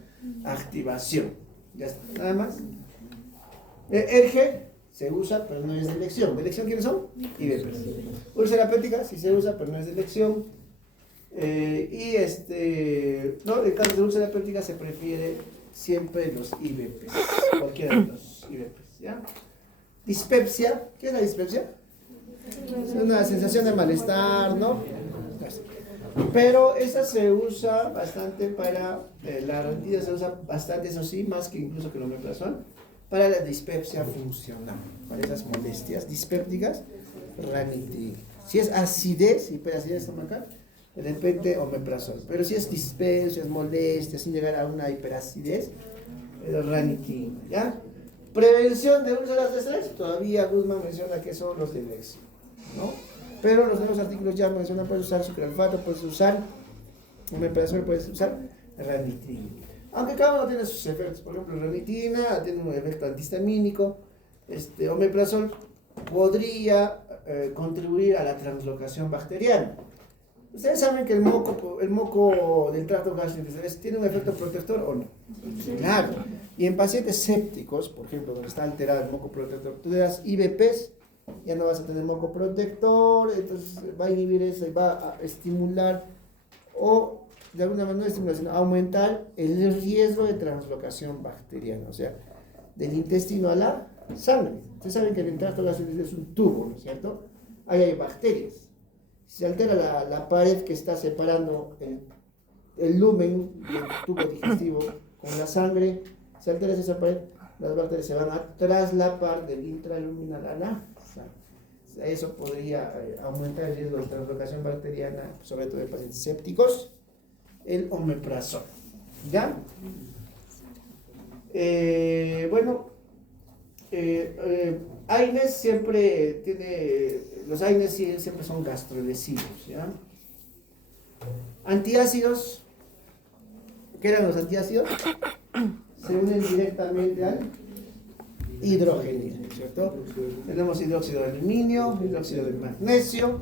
activación, ya está, nada más. ERGE se usa, pero no es de elección. ¿De elección quiénes son? IBPs. Úlcera péptica sí se usa, pero no es de elección. ¿No? En caso de úlcera péptica se prefiere siempre los IBPs, cualquiera de los IBPs, ¿ya? Dispepsia, ¿qué es la dispepsia? Es una sensación de malestar, ¿no? Pero esta se usa bastante para, la ranitidina se usa bastante, eso sí, más que incluso que el omeprazol, para la dispepsia funcional, para esas molestias dispépticas, ranitidina. Si es acidez, hiperacidez estomacal, de repente omeprazol. Pero si es dispepsia, es molestia, sin llegar a una hiperacidez, ranitidina, ¿ya? Prevención de úlceras de estrés, todavía Guzmán menciona que son los de elección, ¿no? Pero los nuevos artículos ya mencionan, puedes usar sucralfato, puedes usar omeprazol, puedes usar ranitidina. Aunque cada uno tiene sus efectos, por ejemplo, ranitina tiene un efecto antihistamínico, omeprazol podría contribuir a la translocación bacteriana. Ustedes saben que el moco del tracto gastrointestinal tiene un efecto protector o no. Claro. Y en pacientes sépticos, por ejemplo, donde está alterado el moco protector, tú le das IBPs, ya no vas a tener moco protector, entonces va a inhibir eso y va a estimular o de alguna manera estimulación, aumentar el riesgo de translocación bacteriana, o sea, del intestino a la sangre. Ustedes saben que el tracto gastrointestinal es un tubo, ¿no es cierto? Ahí hay bacterias. Si se altera la pared que está separando el lumen del tubo digestivo con la sangre, se altera esa pared, las bacterias se van a traslapar del intraluminal a la sangre. Eso podría aumentar el riesgo de translocación bacteriana, sobre todo en pacientes sépticos. El omeprazol, ¿ya? AINES siempre tiene, los AINES siempre son gastrolesivos, ¿ya? Antiácidos, ¿qué eran los antiácidos? Se unen directamente al hidrogenilo, ¿cierto? Tenemos hidróxido de aluminio, hidróxido de magnesio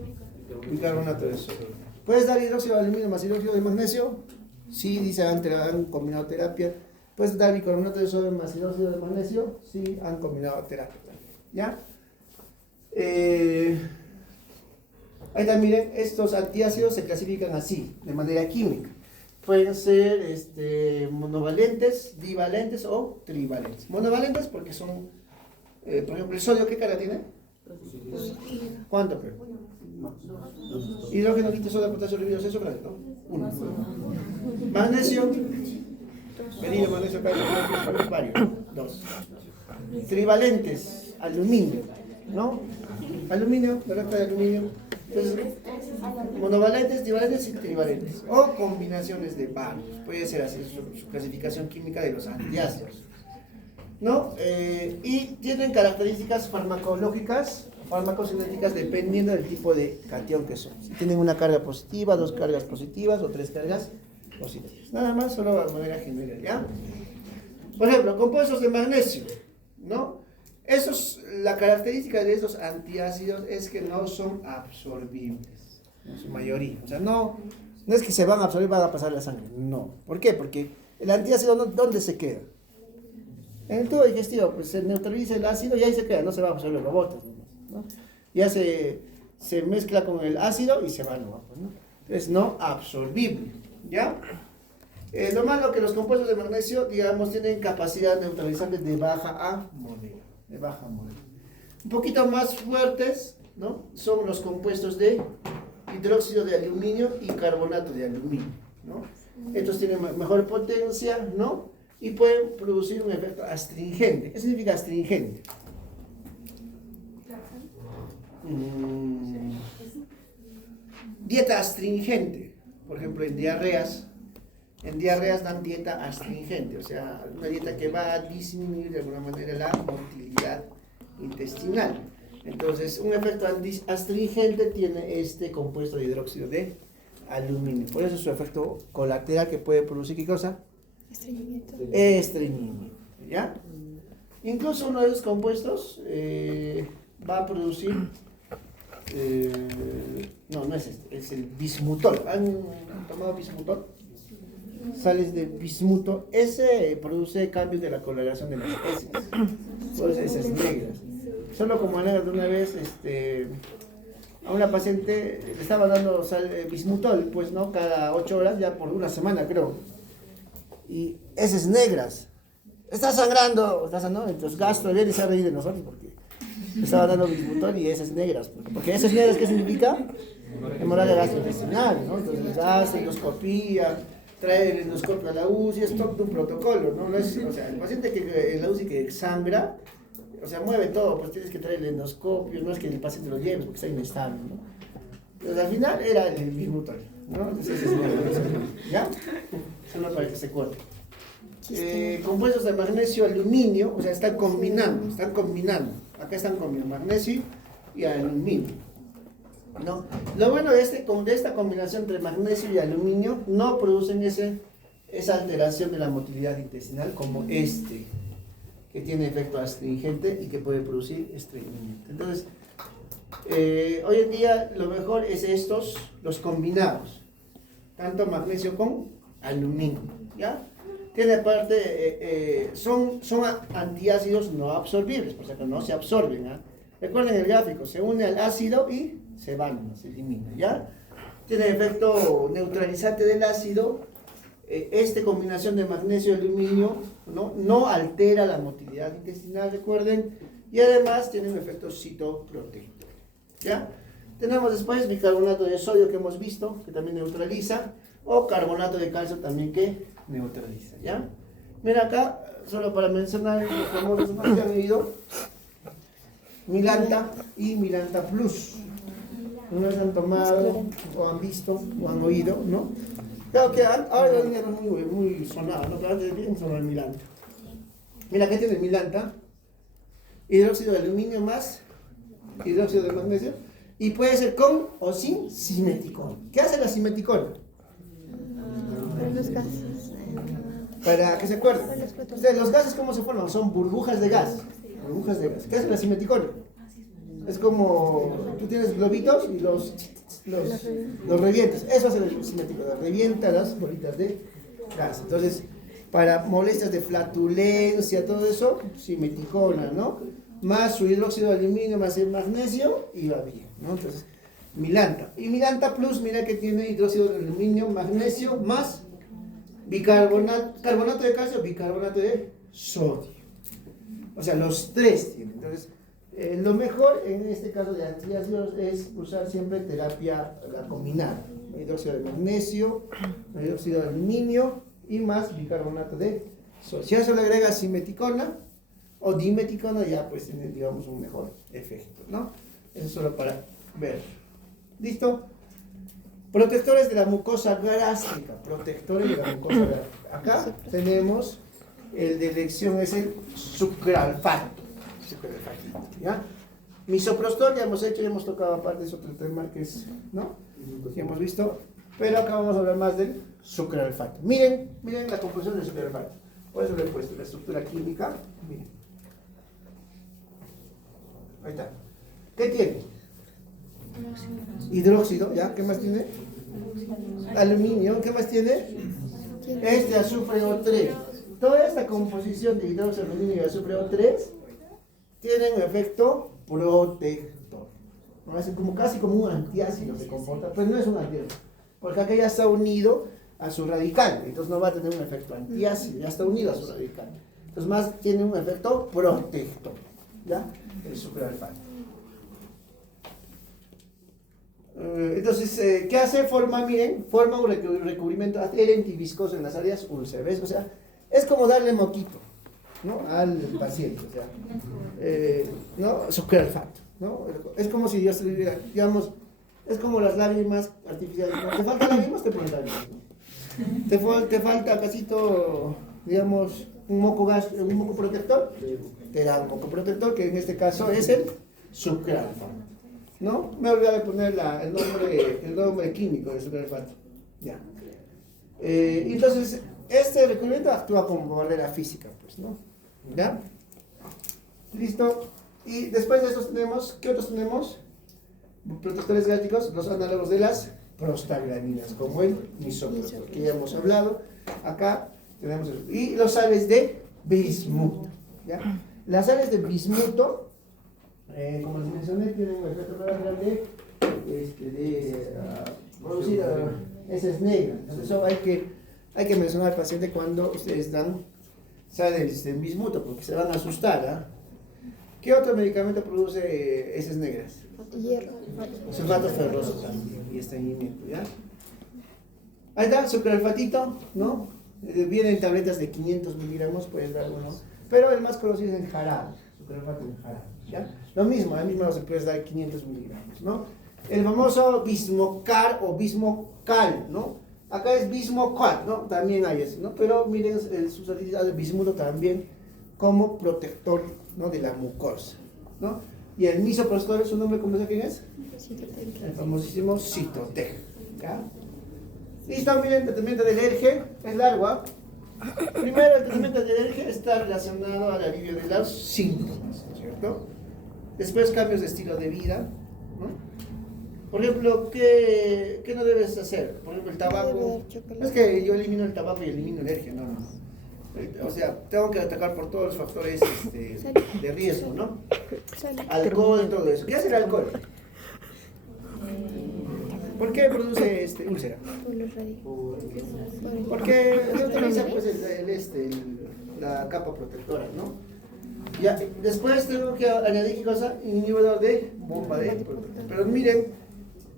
y carbonato de sodio. ¿Puedes dar hidróxido de aluminio más hidróxido de magnesio? Sí, dice, han combinado terapia. ¿Puedes dar bicarbonato de sodio más hidróxido de magnesio? Sí, han combinado terapia. ¿Ya? Ahí está, miren, estos antiácidos se clasifican así, de manera química. Pueden ser monovalentes, divalentes o trivalentes. Monovalentes porque son, por ejemplo, el sodio, ¿qué carga tiene? ¿Cuánto creo? Hidrógeno, litio, sodio, potasio, rubidio, eso, ¿no? 1. Magnesio, berilio, magnesio, calcio, bario, 2. Trivalentes, aluminio, ¿no? Aluminio, la recta de aluminio. Entonces, monovalentes, divalentes y trivalentes. O combinaciones de varios. Puede ser así su clasificación química de los antiácidos, ¿no? Y tienen características farmacológicas, farmacocinéticas, dependiendo del tipo de cation que son. Si tienen una carga positiva, 2 cargas positivas o 3 cargas positivas. Nada más, solo de manera general, ¿ya? Por ejemplo, compuestos de magnesio, ¿no? La característica de esos antiácidos es que no son absorbibles, en su mayoría. O sea, no es que se van a absorber y van a pasar la sangre, no. ¿Por qué? Porque el antiácido, ¿dónde se queda? En el tubo digestivo, pues se neutraliza el ácido y ahí se queda, no se va a absorber, lo botas, ¿no? Ya se mezcla con el ácido y se va, ¿no? Entonces, no absorbible, ¿ya? Lo malo que los compuestos de magnesio, digamos, tienen capacidad neutralizante de baja a moderada. Un poquito más fuertes, ¿no? Son los compuestos de hidróxido de aluminio y carbonato de aluminio, ¿no? Estos tienen mejor potencia, ¿no? Y pueden producir un efecto astringente. ¿Qué significa astringente? Dieta astringente, por ejemplo, en diarreas dan dieta astringente, o sea, una dieta que va a disminuir de alguna manera la motilidad intestinal. Entonces, un efecto astringente tiene este compuesto de hidróxido de aluminio. Por eso su efecto colateral que puede producir, ¿qué cosa? Estreñimiento, ¿ya? Incluso uno de esos compuestos va a producir, no es este, es el bismutol. ¿Han tomado bismutol? Sales de bismuto, ese produce cambios de la coloración de las heces, por eso esas negras. Solo como anécdota, una vez a una paciente le estaba dando bismutol, pues no, cada 8 horas, ya por una semana creo, y heces negras. Está sangrando, entonces gastro bien y se ha reído de nosotros porque le estaba dando bismutol y heces negras, porque heces negras, ¿qué significa? Hemorragia gastrointestinal, ¿no? Entonces hace endoscopía, trae el endoscopio a la UCI, es todo un protocolo, ¿no? No es, o sea, el paciente que en la UCI que sangra, o sea, mueve todo, pues tienes que traer el endoscopio, no es que el paciente lo lleve porque está inestable, ¿no? Entonces al final era el bismutol, ¿no? Entonces es ¿ya? Solo para que se corte. Compuestos de magnesio, aluminio, o sea, están combinando. Acá están combinando magnesio y aluminio, ¿no? Lo bueno de esta combinación entre magnesio y aluminio, no producen esa alteración de la motilidad intestinal como que tiene efecto astringente y que puede producir estreñimiento. Entonces, hoy en día lo mejor es los combinados, tanto magnesio con aluminio, ¿ya? Tiene aparte, son antiácidos no absorbibles, por ejemplo, no se absorben, ¿eh? Recuerden el gráfico, se une al ácido y se elimina, ¿ya? Tiene efecto neutralizante del ácido. Esta combinación de magnesio y aluminio no altera la motilidad intestinal, recuerden, y además tiene un efecto citoprotector, ¿ya? Tenemos después bicarbonato de sodio que hemos visto, que también neutraliza, o carbonato de calcio también que neutraliza, ¿ya? Mira acá, solo para mencionar los famosos más que han oído, Milanta y Milanta Plus. No han tomado, o han visto, o han oído, ¿no? Claro que ahora es muy sonado, ¿no? Pero antes bien sonó el Milanta. Mira, ¿qué tiene Milanta? Hidróxido de aluminio más hidróxido de magnesio. Y puede ser con o sin simeticona. ¿Qué hace la simeticona? Los gases. Para que se acuerden. Ustedes, los gases, ¿cómo se forman? Son burbujas de gas. ¿Qué hace la simeticona? Es como tú tienes globitos y los revientas. Eso hace la simeticona, revienta las bolitas de gas. Entonces, para molestias de flatulencia, todo eso, simeticona, ¿no? Más su hidróxido de aluminio, más el magnesio, y va bien, ¿no? Entonces, milanta. Y milanta plus, mira que tiene hidróxido de aluminio, magnesio, más carbonato de calcio, bicarbonato de sodio. O sea, los tres tienen. Entonces, lo mejor en este caso de antiácidos es usar siempre terapia combinada. Hidróxido de magnesio, hidróxido de aluminio y más bicarbonato de sodio. Si a eso le agregas simeticona o dimeticona, ya pues tiene, digamos, un mejor efecto, ¿no? Eso es solo para ver. ¿Listo? Protectores de la mucosa gástrica. Protectores de la mucosa gástrica. Acá tenemos el de elección, es el sucralfato. ¿Ya? Misoprostol ya hemos hecho, ya hemos tocado aparte, es otro tema que es, ¿no? Que hemos visto. Pero acá vamos a hablar más del sucralfato. Miren la composición del sucralfato. Por eso le he puesto la estructura química. Miren. Ahí está. ¿Qué tiene? Hidróxido, ¿ya? ¿Qué más tiene? Aluminio, ¿qué más tiene? Este azufre O3. Toda esta composición de hidróxido, aluminio y azufre O3 tienen un efecto protector. ¿No? Es como, casi como un antiácido se comporta, pero no es un antiácido, porque acá ya está unido a su radical, entonces no va a tener un efecto antiácido, ya está unido a su radical. Entonces más tiene un efecto protector, ¿ya? El sucralfato. Entonces, ¿qué hace? Forma un recubrimiento adherente y viscoso en las áreas úlceras, ¿ves? O sea, es como darle moquito, ¿no? Al paciente, o sea, ¿no? Sucralfato, ¿no? Es como si yo estuviera, digamos, es como las lágrimas artificiales, ¿no? ¿Te faltan lágrimas? Te ponen lágrimas, ¿no? ¿Te falta casito, digamos, un moco protector? Te da un moco protector, que en este caso es el sucralfato. ¿No? Me olvidé de poner el nombre químico de sucralfato. Ya. Entonces, este recubrimiento actúa como barrera física, pues, ¿no? ¿Ya? ¿Listo? Y después de estos tenemos, ¿qué otros tenemos? Protectores gástricos, los análogos de las prostaglandinas, como el misoprostol, que ya hemos hablado. Acá tenemos y los sales de bismuto, ¿ya? Las sales de bismuto, como les mencioné, tienen un efecto colateral de producir heces negras. Entonces, eso hay que mencionar al paciente cuando ustedes dan sales de bismuto, porque se van a asustar. ¿Ah? ¿Qué otro medicamento produce heces negras? Hierro. Sulfato ferroso también, y estreñimiento, ¿ya? Ahí está, sucralfatito, ¿no? Viene en tabletas de 500 miligramos, puedes dar uno. Pero el más conocido es el jarabe, sucralfato en jarabe, ¿ya? Lo mismo se puede dar 500 miligramos, ¿no? El famoso bismocar o bismocal, ¿no? Acá es bismocal, ¿no? También hay eso, ¿no? Pero miren sus utilidades de bismuto también como protector, ¿no? De la mucosa, ¿no? Y el misoprostol, ¿su nombre completo quién es? El famosísimo Cytotec, ¿ya? Listo, miren, el tratamiento del alergia es largo, ¿ah? Primero, el tratamiento del alergia está relacionado al alivio de los síntomas, ¿cierto? Después, cambios de estilo de vida, ¿no? Por ejemplo, ¿qué no debes hacer? Por ejemplo, el tabaco. No es que yo elimino el tabaco y elimino el alergia, no. O sea, tengo que atacar por todos los factores de riesgo, ¿no? Alcohol, todo eso. ¿Qué hace el alcohol? ¿Por qué produce úlcera? Porque no utiliza pues la capa protectora, ¿no? Ya, después tengo que añadir, ¿qué cosa? Inhibidor de bomba de protección. Pero miren,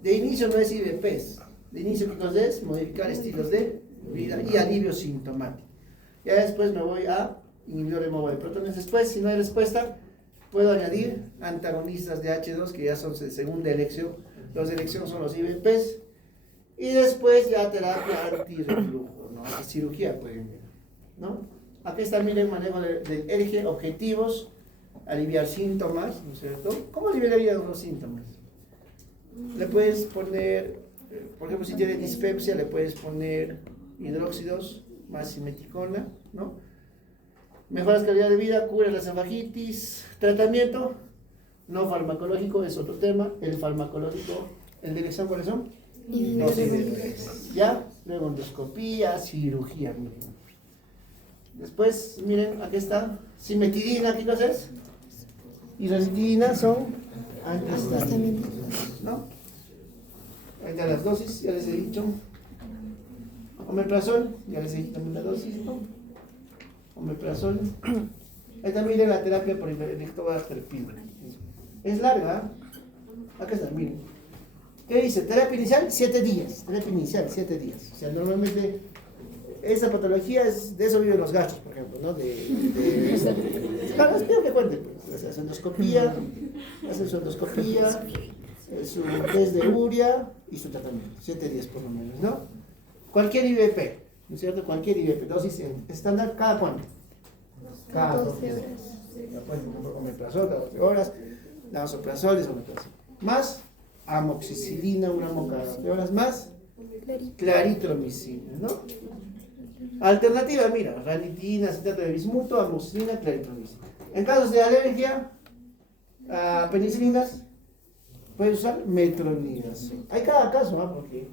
de inicio no es IBPs. De inicio, ¿qué cosa es? Modificar estilos de vida y alivio sintomático. Ya después me voy a inhibidor de bomba de protones. Después, si no hay respuesta, puedo añadir antagonistas de H2, que ya son de segunda elección. Los de elección son los IBPs. Y después ya terapia antirreflujo, ¿no? La cirugía, pues, ¿no? Aquí está, miren, manejo del eje, objetivos, aliviar síntomas, ¿no es cierto? ¿Cómo aliviaría los síntomas? Le puedes poner, por ejemplo, si tiene dispepsia, le puedes poner hidróxidos más simeticona, ¿no? Mejoras calidad de vida, cura la esofagitis, tratamiento no farmacológico, es otro tema. El farmacológico, ¿el de elección cuáles son? Los IBPs, ¿ya? Luego endoscopía, cirugía, miren. Después, miren, aquí está, simetidina, ¿qué cosa es? Y las cimetidina son antihistamínicos, ¿no? Ahí están las dosis, ya les he dicho. Omeprazol, ya les he dicho también la dosis, ¿no? Omeprazol. Ahí también miren la terapia por electroterapia. Es larga. Acá está, miren. ¿Qué dice? Terapia inicial, 7 días. Terapia inicial, 7 días. O sea, normalmente esta patología es, de eso viven los gastros, por ejemplo, ¿no? Claro, espero que cuente, pues. La endoscopía, hacen su endoscopía, su test de urea y su tratamiento. 7 días por lo menos, ¿no? Cualquier IVP, ¿no es cierto? Cualquier IVP, dosis estándar, ¿cada cuánto? Cada 12 horas. Ya pueden comer omeprazol cada 12 horas, lansoprazol, desomeprazol. Más amoxicilina, 1 gramo cada 12 horas, más claritromicina, ¿no? Alternativa, mira, ranitidina, acetato de bismuto, amoxicilina, claritromicina. En casos de alergia a penicilinas, puedes usar metronidazol. Hay cada caso, ¿no? Porque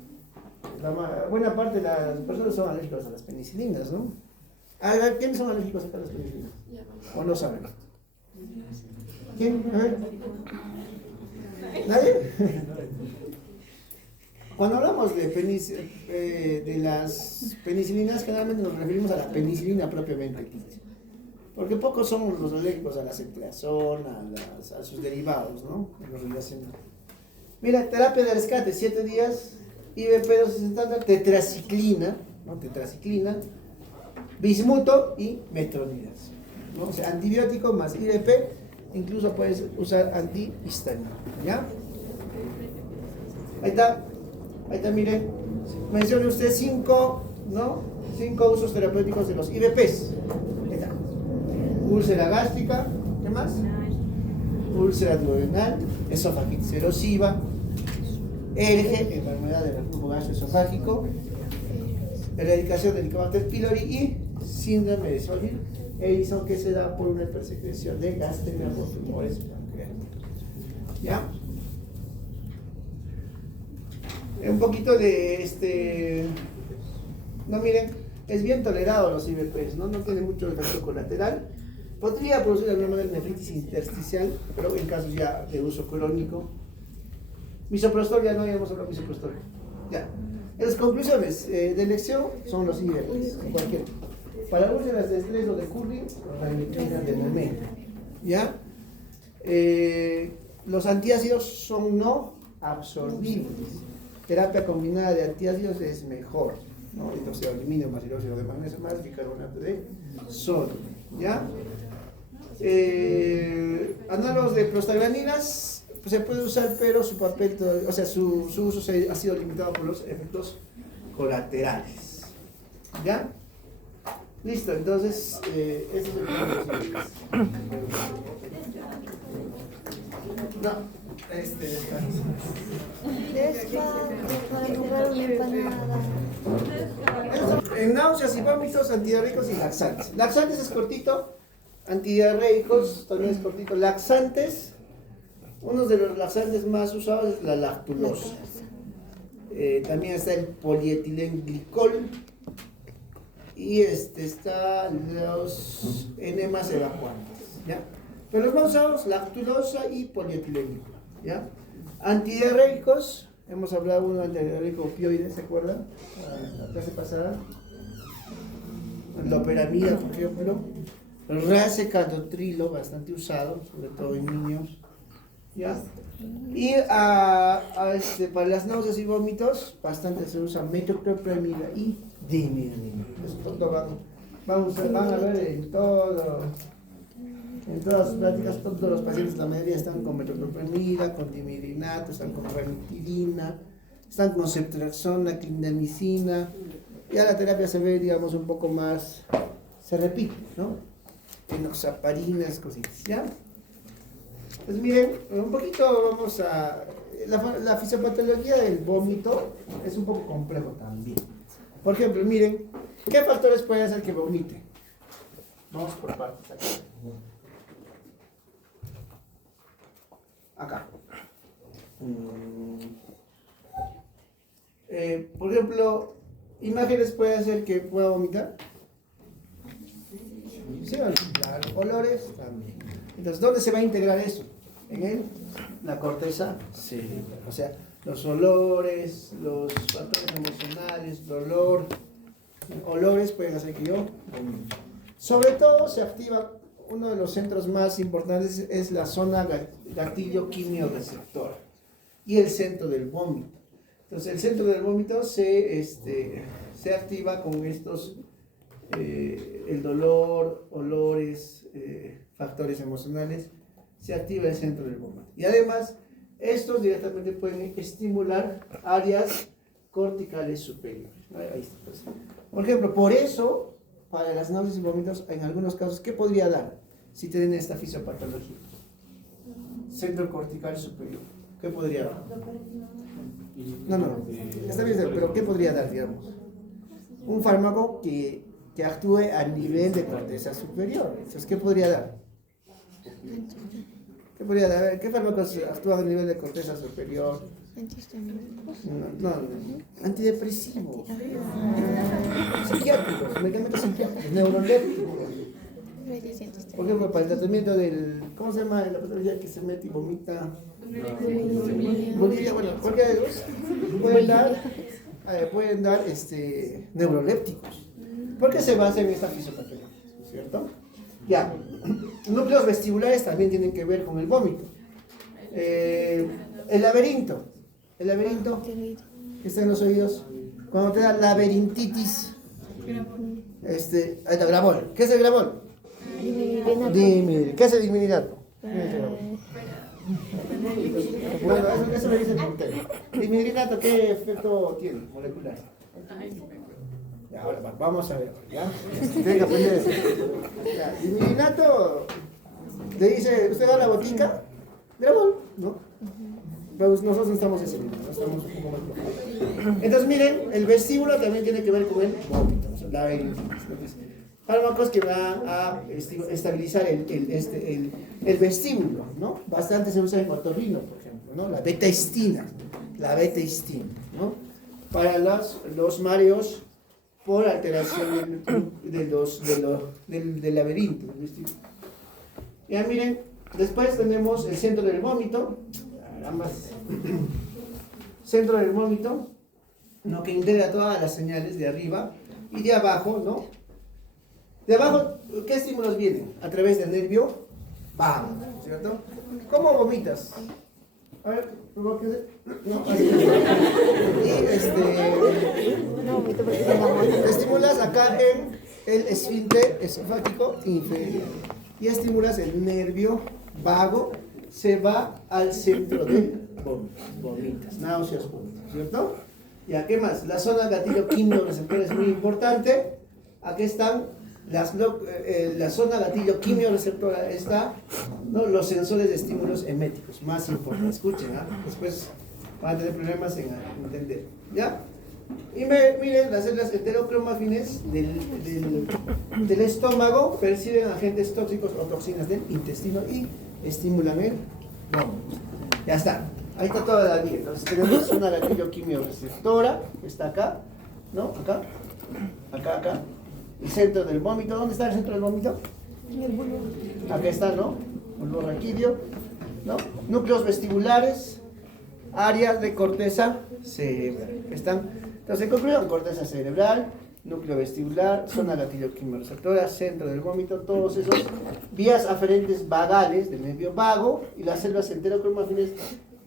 buena parte de las personas son alérgicas a las penicilinas, ¿no? A ver, ¿quiénes son alérgicos a las penicilinas? ¿O no saben? ¿Quién? A ver. ¿Nadie? Cuando hablamos de las penicilinas, generalmente nos referimos a la penicilina propiamente dicha. Porque pocos son los alérgicos a la ceftriaxona, a sus derivados, ¿no? Los relacionados. Mira, terapia de rescate, 7 días, IVP dosis estándar, tetraciclina, ¿no? Tetraciclina, bismuto y metronidazol, ¿no? O sea, antibiótico más IVP, incluso puedes usar antihistamínico, ¿ya? Ahí está, miren, mencione usted 5, ¿no? 5 usos terapéuticos de los IVPs. Ahí está. Úlcera gástrica, ¿qué más? Úlcera duodenal, esofagitis erosiva, ERGE, enfermedad del reflujo gastroesofágico, erradicación del Helicobacter pylori y síndrome de Solnit-Ellison, que se da por una hipersecreción de gastrimia por tumores pancreáticos. ¿Ya? Un poquito de no, miren, es bien tolerado los IVPs, ¿no? No tiene mucho efecto colateral. Podría producir de alguna manera nefritis intersticial, pero en casos ya de uso crónico. Misoprostol, ya no habíamos hablado de misoprostol. Ya. Las conclusiones de elección son los IVPs, cualquier. Para úlceras de estrés o de Curry, ranitidina de momento. ¿Ya? Los antiácidos son no absorbibles. Terapia combinada de antiácidos es mejor, ¿no? Hidróxido de aluminio más hidróxido de magnesio más bicarbonato de sodio, ¿ya? Análogos de prostaglandinas pues se puede usar, pero su papel, o sea, su uso ha sido limitado por los efectos colaterales, ¿ya? Listo, entonces, este es el no. En náuseas y vómitos, antidiarreicos y laxantes. Laxantes es cortito, antidiarreicos también es cortito. Laxantes, uno de los laxantes más usados es la lactulosa. También está el polietilenglicol y está los enemas evacuantes, ¿ya? Pero los más usados, lactulosa y polietilenglicol, ¿ya? Antidiarreicos, hemos hablado uno de antidiarreico opioide, ¿se acuerdan? La clase pasada. Loperamida, por ejemplo. Racecadotrilo, bastante usado, sobre todo en niños, ¿ya? Y para las náuseas y vómitos, bastante se usa metoclopramida y dimedenina. Van a ver en todas las pláticas, todos los pacientes, la mayoría están con metoclopramida, con dimidinato, están con ranitidina, están con ceftriaxona, clindamicina. Ya la terapia se ve, digamos, un poco más, se repite, ¿no? Enoxaparinas, cositas, ¿ya? Pues miren, un poquito vamos a... La fisiopatología del vómito es un poco complejo también. Por ejemplo, miren, ¿qué factores pueden hacer que vomite? Vamos por partes aquí. Acá. Por ejemplo, ¿imágenes puede hacer que pueda vomitar? Sí, claro. Olores también. Entonces, ¿dónde se va a integrar eso? la corteza cerebral. O sea, los olores, los factores emocionales, dolor, olores pueden hacer que yo vomite. Sobre todo se activa uno de los centros más importantes, es la zona gatillo quimio-receptora y el centro del vómito. Entonces el centro del vómito se activa con estos, el dolor, olores, factores emocionales, se activa el centro del vómito. Y además, estos directamente pueden estimular áreas corticales superiores. Ahí está, pues. Por ejemplo, por eso, para las náuseas y vómitos, en algunos casos, ¿qué podría dar si tienen esta fisiopatología? Centro cortical superior. ¿Qué podría dar? No, está bien, pero ¿qué podría dar, digamos? Un fármaco que actúe a nivel de corteza superior. Entonces, ¿qué podría dar? ¿Qué podría dar? ¿Qué fármacos actúan a nivel de corteza superior? No, antidepresivos, psiquiátricos, medicamentos psiquiátricos, neurolépticos. Por ejemplo, para el tratamiento del, ¿cómo se llama? La patología que se mete y vomita. Bolivia, bueno, cualquiera de ellos pueden dar neurolépticos. Porque se basa en esta fisiopatología, ¿cierto? Ya, núcleos vestibulares también tienen que ver con el vómito. El laberinto que está en los oídos, cuando te da laberintitis, ahí está, grabol. ¿Qué es el grabol? ¿Qué es el dimidinato? Bueno, eso me dice el puntero. Dimidinato, ¿qué efecto tiene molecular? Ya, ahora vamos a ver, ¿ya? Tienen que aprender eso. Ya, dimidinato, le dice, ¿usted da la botica? Grabol, ¿no? Pero nosotros no estamos ese nivel, no estamos un poco más profundos. Entonces, miren, el vestíbulo también tiene que ver con el vómito, o sea, la laberintitis. Fármacos que van a estabilizar el vestíbulo, ¿no? Bastante se usa en otorrino, por ejemplo, ¿no? La betaestina, ¿no? Para los mareos por alteración del laberinto, del vestíbulo. Ya miren, después tenemos el centro del vómito, ambas. Centro del vómito, ¿no? Que integra todas las señales de arriba y de abajo, ¿no? De abajo, ¿qué estímulos vienen? A través del nervio vago, ¿cierto? ¿Cómo vomitas? A ver, provóquese. No, así. Y estimulas acá en el esfínter esofágico inferior. Y estimulas el nervio vago, se va al centro del vómito. Vomitas, náuseas, vómitos, ¿cierto? ¿Ya qué más? La zona gatillo quimio-receptor es muy importante. Aquí están la zona gatillo quimio-receptora está, ¿no? Los sensores de estímulos eméticos, más importantes. Escuchen, ¿eh? Después van a tener problemas en entender, ¿ya? Y miren, las células heterocromafines del estómago perciben agentes tóxicos o toxinas del intestino y estimulan el vómito. Ya está, ahí está toda la guía. Entonces tenemos una gatillo quimio-receptora, que está acá, ¿no? Acá. El centro del vómito, ¿dónde está el centro del vómito? Acá está, ¿no? Bulbo raquídeo, ¿no? Núcleos vestibulares, áreas de corteza cerebral. ¿Están? Entonces, en conclusión, corteza cerebral, núcleo vestibular, zona gatillo quimio-receptora, centro del vómito, todos esos vías aferentes vagales del nervio vago y las células enterocromafines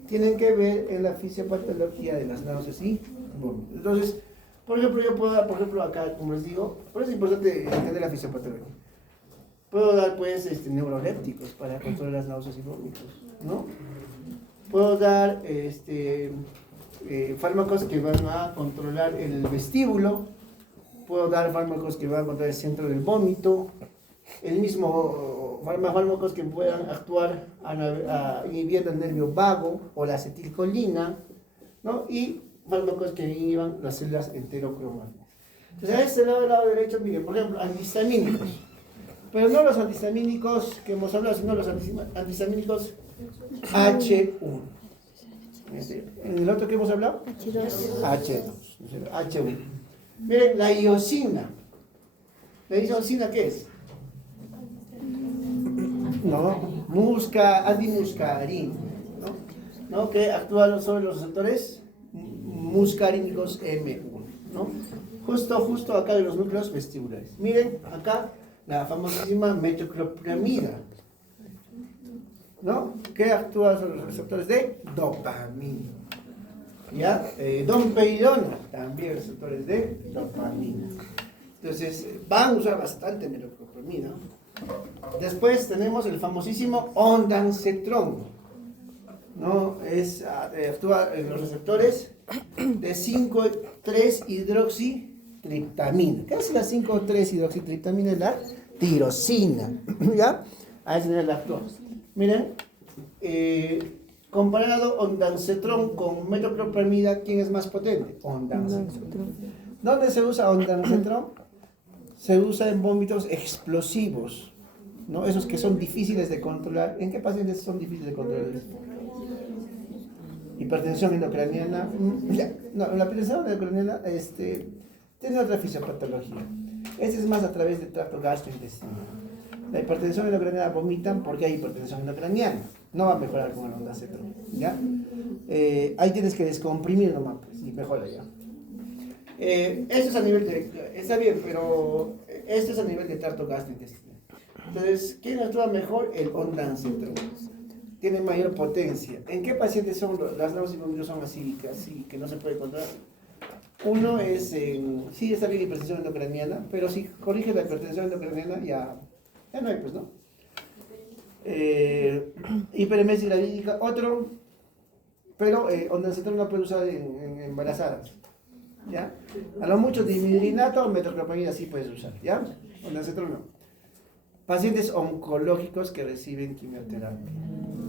tienen que ver en la fisiopatología de las náuseas y vómitos. Entonces, por ejemplo, yo puedo dar, acá, como les digo, por eso es importante entender la fisiopatología. Puedo dar, pues, neurolépticos para controlar las náuseas y vómitos, ¿no? Puedo dar, fármacos que van a controlar el vestíbulo. Puedo dar fármacos que van a controlar el centro del vómito. El mismo fármacos que puedan actuar inhibiendo el nervio vago o la acetilcolina, ¿no? Y fármacos que inhiban las células enterocromafines. Entonces, a este lado, del lado derecho, miren, por ejemplo, antihistamínicos. Pero no los antihistamínicos que hemos hablado, sino los antihistamínicos H1. ¿En el otro que hemos hablado? H1. Miren, la iosina. ¿La iosina qué es? No. antimuscarínico, ¿no? Que actúa sobre los receptores muscarínicos M1, ¿no? Justo acá de los núcleos vestibulares. Miren, acá la famosísima metoclopramida, ¿no? Que actúa sobre los receptores de dopamina. ¿Ya? Domperidona, también receptores de dopamina. Entonces, van a usar bastante metoclopramida. Después tenemos el famosísimo ondansetron, ¿no? Actúa en los receptores de 5,3-hidroxitriptamina. ¿Qué es la 5,3-hidroxitriptamina? Es la tirosina, ¿ya? A ese nivel actúa. Miren, comparado ondansetron con metoclopramida, ¿quién es más potente? Ondansetron. ¿Dónde se usa ondansetron? Se usa en vómitos explosivos, ¿no? Esos que son difíciles de controlar. ¿En qué pacientes son difíciles de controlar? Hipertensión endocraniana. No, la hipertensión endocraniana tiene otra fisiopatología. Ese es más a través del tracto gastrointestinal. La hipertensión endocraniana vomitan porque hay hipertensión endocraniana. No va a mejorar con el ondansetron, ¿ya? Ahí tienes que descomprimir nomás, pues, y mejora ya. Esto es a nivel de... Está bien, pero esto es a nivel de tracto gastrointestinal. Entonces, ¿quién actúa mejor? El ondansetron. Tiene mayor potencia. ¿En qué pacientes son las náuseas y vómitos son así, que no se puede controlar? Uno es, sí está bien hipertensión endocraniana, pero si corrige la hipertensión endocraniana ya no hay, pues, ¿no? Hiperemesis gravídica, otro, pero ondansetron no puede usar en embarazadas, ¿ya? A lo mucho dimidrinato o metoclopramida sí puedes usar, ¿ya? Ondansetron no. Pacientes oncológicos que reciben quimioterapia,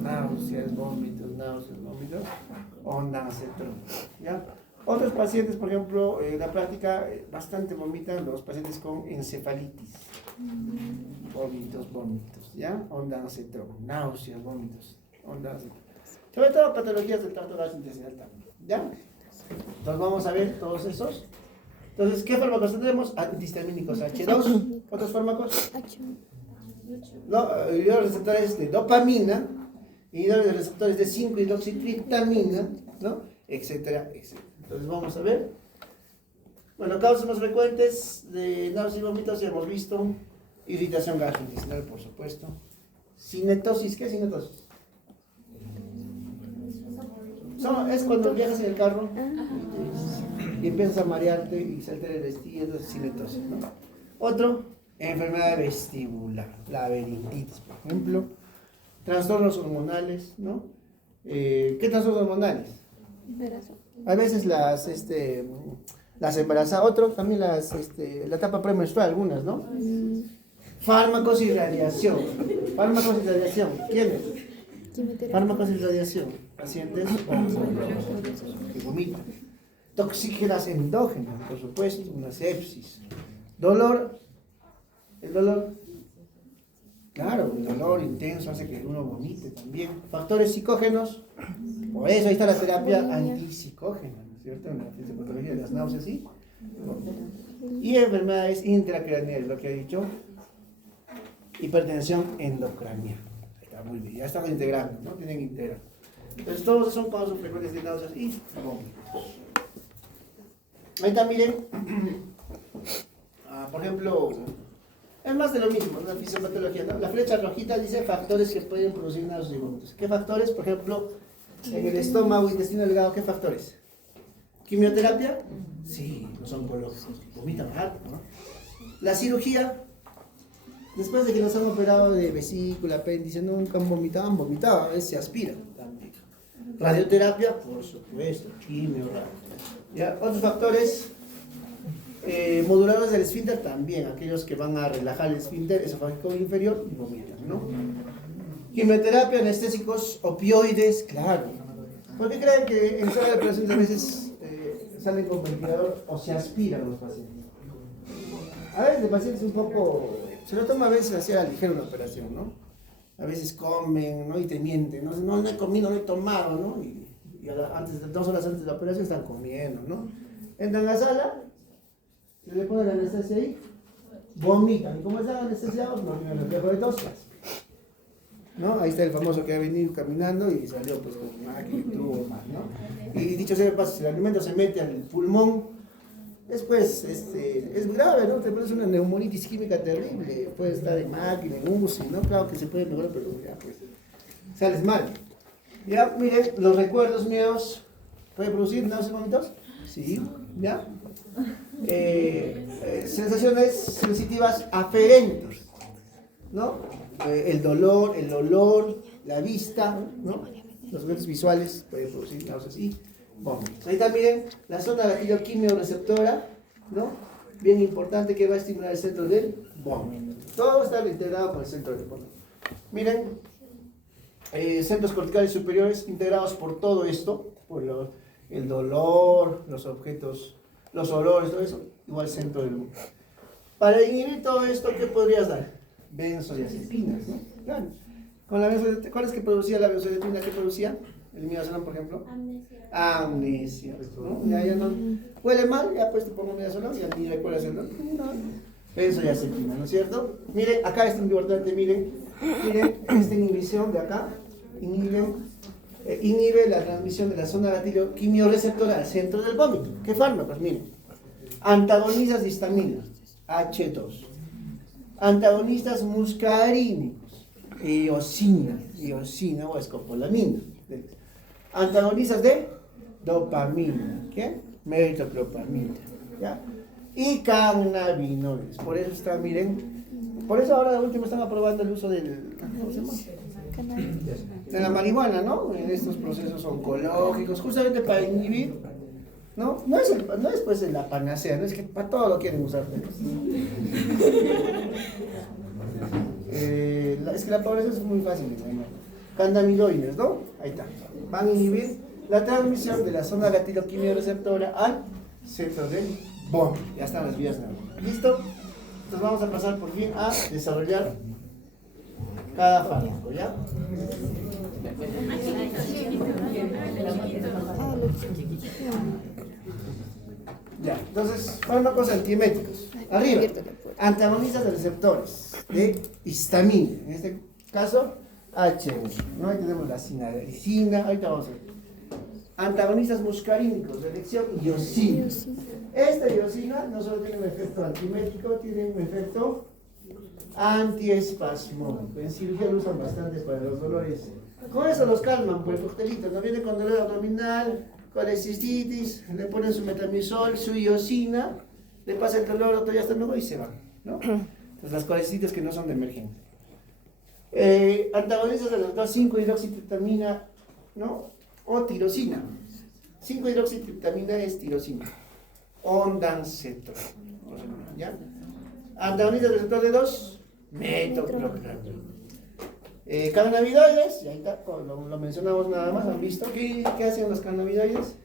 náuseas, vómitos, ondansetron, ¿ya? Otros pacientes, por ejemplo, en la práctica bastante vomitan los pacientes con encefalitis. Vómitos, ¿ya? Ondansetron, náuseas, vómitos, ondansetron. Sobre todo patologías del tracto gastrointestinal también, ¿ya? Entonces vamos a ver todos esos. Entonces, ¿qué fármacos tendremos? Antihistamínicos H2, ¿otros fármacos? No, los receptores de dopamina, inhibidores de receptores de 5-hidroxitriptamina, ¿no? Etcétera, etcétera. Entonces vamos a ver. Bueno, causas más frecuentes de náuseas y vómitos ya hemos visto. Irritación gastrointestinal, por supuesto. Cinetosis, ¿qué es cinetosis? Es cuando viajas en el carro y empiezas a marearte y se altera el vestido, entonces cinetosis, ¿no? Otro, enfermedad vestibular, laberintitis, por ejemplo. Trastornos hormonales, ¿no? ¿Qué trastornos hormonales? A veces las embarazadas, otro también la etapa premenstrual, algunas, ¿no? Fármacos y radiación. Fármacos y radiación. ¿Quiénes? Fármacos y radiación. Pacientes que vomitan. Toxígenas endógenas, por supuesto, una sepsis. Dolor. El dolor. Claro, el dolor intenso hace que uno vomite también. Factores psicógenos. Por eso ahí está la terapia antipsicógena, ¿no es cierto? En la fisiopatología de las náuseas, ¿sí? Y enfermedades intracraneales, lo que ha dicho. Hipertensión endocraniana. Está muy bien, ya estamos integrando, ¿no? Tienen que integrar. Entonces, todos son causas frecuentes de náuseas y vómitos. Ahí está, miren. Por ejemplo, es más de lo mismo, la fisiopatología, ¿no? La flecha rojita dice factores que pueden producir náuseas y vómitos. ¿Qué factores? Por ejemplo, en el estómago, intestino delgado, ¿qué factores? ¿Quimioterapia? Sí, los oncológicos. Vomitan harto, ¿no? La cirugía. Después de que nos han operado de vesícula, apéndice, nunca han vomitado, a veces se aspira también. Radioterapia, por supuesto, quimio, ¿ya? Otros factores, moduladores del esfínter también, aquellos que van a relajar el esfínter esofágico inferior y vomitan, ¿no? Quimioterapia, anestésicos, opioides, claro. ¿Por qué creen que en sala de operaciones a veces salen con ventilador o se aspiran los pacientes? A veces el paciente es un poco... Se lo toma a veces así a la ligera una operación, ¿no? A veces comen, ¿no? Y te mienten, ¿no? No he comido, no he tomado, ¿no? Y 2 horas antes de la operación están comiendo, ¿no? Entran a la sala, se le pone la anestesia ahí, vomitan. Y como están anestesiados, no tienen el reflejo de toscas. ¿no? Ahí está el famoso que ha venido caminando y salió pues con máquina y tuvo más, ¿no? Y dicho sea de paso, si el alimento se mete al pulmón, después es grave, ¿no? Te produce una neumonitis química terrible, puede estar en máquina, en UCI, ¿no? Claro que se puede mejorar, pero ya pues sales mal. Ya, miren, los recuerdos míos, ¿puede producir náuseas y vómitos? Sí, ¿ya? Sensaciones sensitivas aferentes, ¿no? El dolor, el olor, la vista, ¿no? Los efectos visuales pueden producir náuseas y vómitos. Ahí está, miren, la zona gatillo-quimio-receptora, ¿no? Bien importante, que va a estimular el centro del vómito. Todo está integrado con el centro del vómito. Miren, centros corticales superiores integrados por todo esto, por el dolor, los objetos, los olores, todo eso, igual centro del vómito. Para inhibir todo esto, ¿qué podrías dar? Benzodiazepinas, ¿no? Claro. Con la ¿cuál es que producía la benzodiazepina? ¿Qué producía? El midazolam, por ejemplo. Amnesia. ¿No? Ya no huele mal, ya pues te pongo midazolam y ya ni recuerdas el dolor. No. Benzodiazepina, ¿no es cierto? Miren, acá es muy importante, miren, esta inhibición de acá, inhibe la transmisión de la zona gatillo quimioreceptora al centro del vómito. ¿Qué fármacos? Miren, antagonistas de histamina, H2, antagonistas muscarínicos, iosina o escopolamina, antagonistas de dopamina, ¿qué? Metoclopramida, ¿ya? Y cannabinoides. Por eso está, miren, por eso ahora de último están aprobando el uso del, ¿cómo se llama? De la marihuana, ¿no? En estos procesos oncológicos, justamente para inhibir, ¿no? No es pues la panacea, no es que para todo lo quieren usar. Es que la pobreza es muy fácil, ¿no? Cannabinoides, ¿no? Ahí está. Van a inhibir la transmisión de la zona gatillo-quimio-receptora al centro del vómito. Ya están las vías nerviosas. ¿Listo? Entonces vamos a pasar por fin a desarrollar cada fármaco, ¿ya? Ya, entonces, fármacos antieméticos. Arriba, antagonistas de receptores de histamina. En este caso, H1. ¿No? Ahí tenemos la sinadricina. Ahorita vamos a ver. Antagonistas muscarínicos de elección, iosina. Esta iosina no solo tiene un efecto antiemético, tiene un efecto antiespasmódico. En cirugía lo usan bastante para los dolores. Con eso los calman, por el coctelito. No viene con dolor abdominal, colecistitis, le ponen su metamisol, su iosina, le pasa el dolor, otro ya está nuevo y se va, ¿no? Entonces las colecistitis que no son de emergencia. Antagonistas de las 5-hidroxitriptamina, ¿no? O tirosina. 5-hidroxitriptamina es tirosina. Ondansetron, ¿ya? Antagonistas del receptor de 2, metoclopramida. Cannabinoides, y ahí está, lo mencionamos nada más, ¿han visto? ¿Qué hacen los cannabinoides?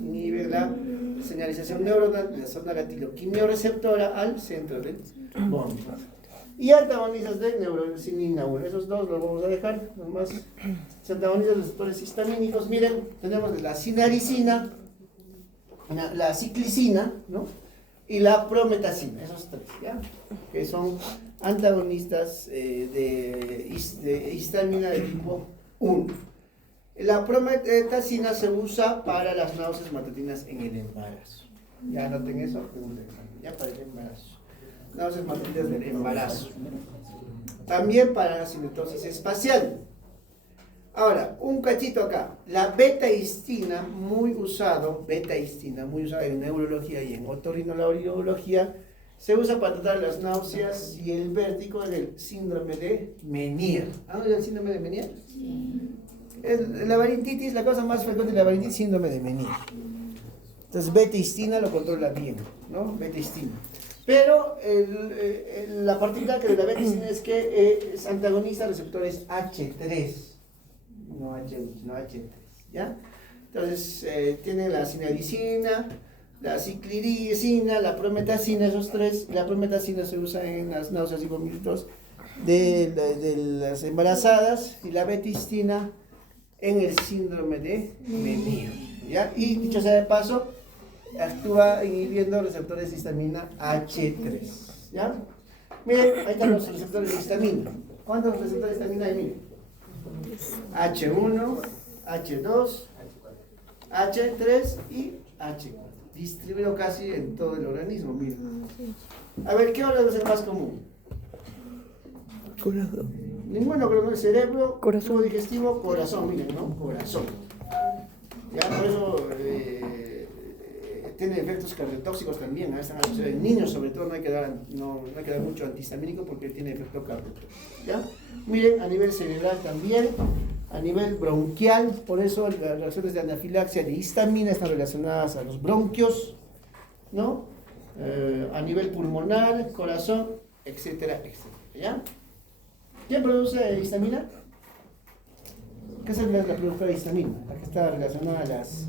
Inhiben la señalización neuronal de la zona gatillo-quimioreceptora al centro del vómito. Y antagonistas de neuroencinina 1, esos dos los vamos a dejar, nomás. Los antagonistas de los receptores histamínicos, miren, tenemos la sinaricina, la ciclicina, ¿no? Y la prometacina, esos tres, ¿ya? Que son antagonistas de histamina de tipo 1. La prometacina se usa para las náuseas matutinas en el embarazo. Ya noten eso, ya para el embarazo. Náuseas matutinas del embarazo. También para la cinetosis espacial. Ahora, un cachito acá. La beta-histina, muy usado en neurología y en otorrinolaringología, se usa para tratar las náuseas y el vértigo en el síndrome de Meniere. ¿Han oído el síndrome de Meniere? Sí. La laringitis, la causa más frecuente de la laringitis, síndrome de Meniere. Entonces, beta-histina lo controla bien, ¿no? Beta-histina. Pero la particularidad de la beta-histina es que es antagonista a receptores H3. No H1, sino H3, ¿ya? Entonces, tiene la sinaricina, la cicliricina, la prometacina, esos tres. La prometacina se usa en las náuseas y vómitos de las embarazadas, y la betistina en el síndrome de Meniere, ¿ya? Y dicho sea de paso, actúa inhibiendo receptores de histamina H3, ¿ya? Miren, ahí están los receptores de histamina. ¿Cuántos receptores de histamina hay? Miren. H1, H2, H3 y H4. Distribuido casi en todo el organismo, miren. A ver, ¿qué órgano es el más común? Corazón. Ninguno, pero no el cerebro, Corazón. tubo digestivo, corazón, miren, ¿no? Corazón. Ya por eso tiene efectos cardiotóxicos también, están asociados en niños, sobre todo no hay que dar mucho antihistamínico porque tiene efecto cardiotóxico. ¿Ya? Miren, a nivel cerebral también, a nivel bronquial, por eso las reacciones de anafilaxia de histamina están relacionadas a los bronquios, ¿no? A nivel pulmonar, corazón, etcétera, etcétera. ¿Ya? ¿Quién produce histamina? ¿Qué es la productora de histamina? La que está relacionada a las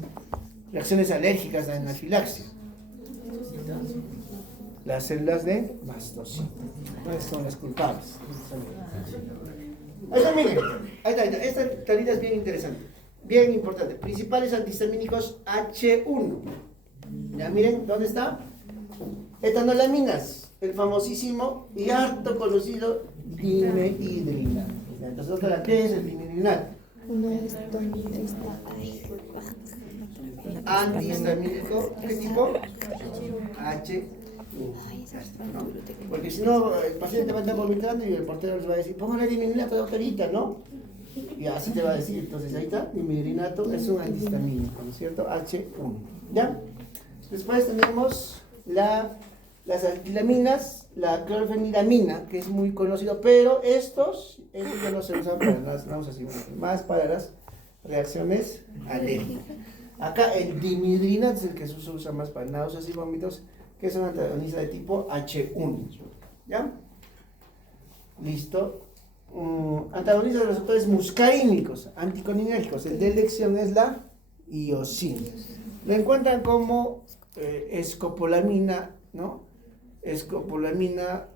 reacciones alérgicas de anafilaxia. Las células de mastocito. ¿Cuáles son las culpables? Ahí está, miren. Ahí está. Esta tablita es bien interesante. Bien importante. Principales antihistamínicos H1. Ya miren, ¿dónde está? Etanolaminas. El famosísimo y harto conocido dimehidrinato. Entonces, ¿qué es el dimehidrinato? Uno es donde está ahí. Antihistamínico, ¿qué tipo? H1. ¿No? Porque si no, el paciente va a estar vomitando y el portero les va a decir, póngale dimehidrinato, doctorita, ¿no? Y así te va a decir. Entonces ahí está, dimehidrinato es un antihistamínico, ¿no es cierto? H1. ¿Ya? Después tenemos las alquilaminas, la clorfeniramina, que es muy conocido, pero estos ya no se usan para las náuseas y vómitos, más para las reacciones alérgicas. Acá el dimehidrinato es el que se usa más para náuseas y vómitos, que es un antagonista de tipo H1. ¿Ya? Listo. Antagonista de los receptores muscarínicos, anticolinérgicos. El de elección es la iosina. Lo encuentran como escopolamina, ¿no? Escopolamina,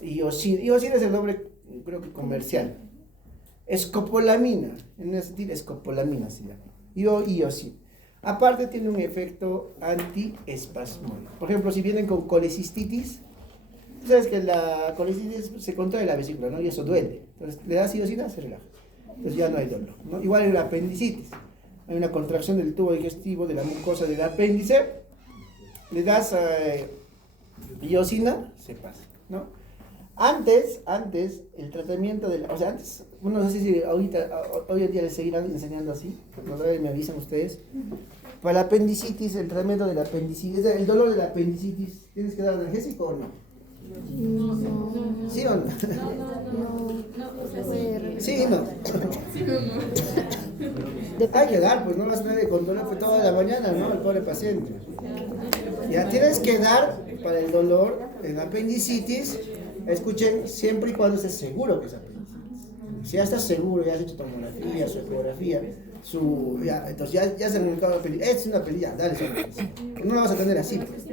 iosina. Iosina es el nombre, creo que comercial. Escopolamina, en ese sentido, escopolamina se llama. Iosina. Aparte tiene un efecto antiespasmódico. Por ejemplo, si vienen con colecistitis, tú sabes que la colecistitis se contrae la vesícula, ¿no? Y eso duele. Entonces, le das iosina, se relaja. Entonces ya no hay dolor, ¿no? Igual en la apendicitis. Hay una contracción del tubo digestivo, de la mucosa del apéndice. Le das iosina, se pasa, ¿no? Antes, el tratamiento de o sea, antes, bueno, no sé si hoy en día les seguirán enseñando así, no sé, me avisan ustedes. Para la apendicitis, el tratamiento de la apendicitis, el dolor de la apendicitis, ¿tienes que dar analgésico o no? ¿Sí o no? Sí y no. Hay que dar, pues no vas a tener con dolor toda la mañana, ¿no? El pobre paciente. Ya tienes que dar para el dolor en apendicitis. Escuchen, siempre y cuando estés seguro que es apendicitis. Si ya estás seguro, ya has hecho tomografía, su ecografía, entonces ya se ha comunicado la apendicitis. Es una apendicitis, dale su apendicitis. No la vas a tener así, pues.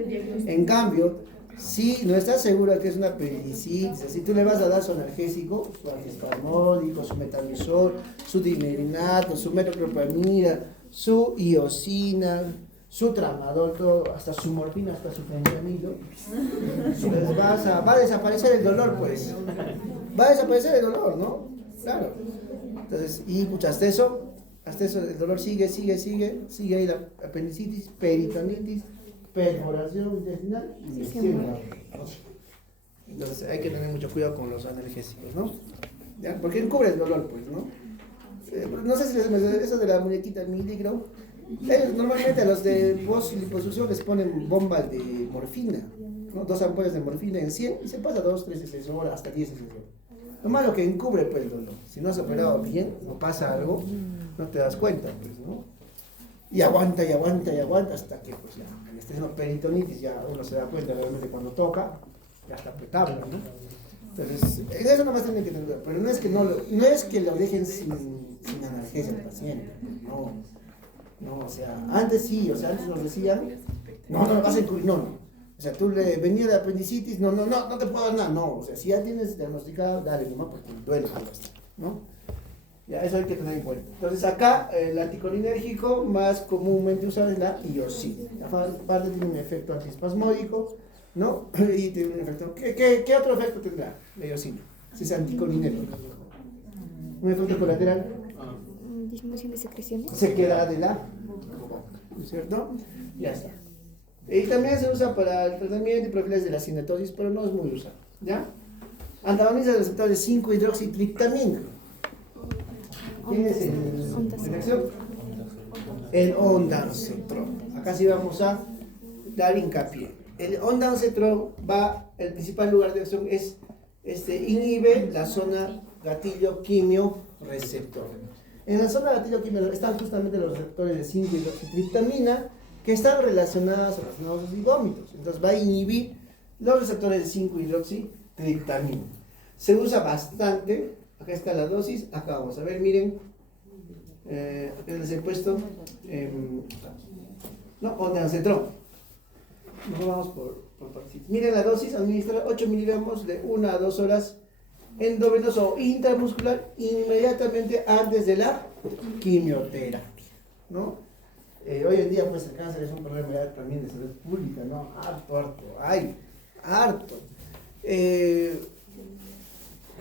En cambio, si no estás seguro que es una apendicitis, si tú le vas a dar su analgésico, su antiespasmódico, su metamizol, su dimehidrinato, su metoclopramida, su iosina, su tramadol, todo, hasta su morfina, hasta su fentanilo, va a desaparecer el dolor, pues. Va a desaparecer el dolor, ¿no? Claro. Entonces, y pucha, hasta eso el dolor sigue ahí la apendicitis, peritonitis, perforación intestinal y entonces hay que tener mucho cuidado con los analgésicos, ¿no? ¿Ya? Porque encubre el dolor, pues, ¿no? No sé si eso de la muñequita Minigram. Ellos normalmente a los de liposucción les ponen bombas de morfina, ¿no? 2 ampollas de morfina en 100 y se pasa 2, 3 horas, hasta 10 horas. Lo malo que encubre pues el dolor. Si no has operado bien o pasa algo, no te das cuenta, pues, ¿no? Y aguanta hasta que pues ya, en este peritonitis ya uno se da cuenta realmente cuando toca, ya está apretable, ¿no? Entonces, en eso nomás tienen que tener, pero no es que lo dejen sin analgesia al paciente, no, o sea, antes antes nos decían, no vas a incluir, no. O sea, tú le venías de apendicitis, no te puedo dar nada, no. O sea, si ya tienes diagnosticado, dale nomás porque duele, ¿no? Ya, eso hay que tener en cuenta. Entonces acá, el anticolinérgico más comúnmente usado es la iosina. Aparte tiene un efecto antiespasmódico, ¿no? Y tiene un efecto, ¿qué otro efecto tendrá la iosina? Si es anticolinérgico. Un efecto colateral, Disminución de secreciones. se queda de la boca, ¿no es cierto? Ya está. Y también se usa para el tratamiento y profilaxis de la cinetosis, pero no es muy usado, ¿ya? Antagoniza los receptores 5-hidroxitriptamina. ¿Quién es el acción? El ondansetron. Acá sí vamos a dar hincapié. El ondansetron el principal lugar de acción es inhibe la zona gatillo quimio receptor. En la zona gatillo quimio están justamente los receptores de 5-hidroxitriptamina que están relacionados a las náuseas y vómitos. Entonces va a inhibir los receptores de 5-hidroxitriptamina. Se usa bastante. Acá está la dosis. Acá vamos a ver, miren. Acá les he puesto. Ondansetron. Nos vamos por partes. Miren la dosis. Administrar 8 miligramos de 1 a 2 horas endovenoso o intramuscular inmediatamente antes de la quimioterapia, ¿no? Hoy en día pues el cáncer es un problema ya también de salud pública, ¿no? Harto.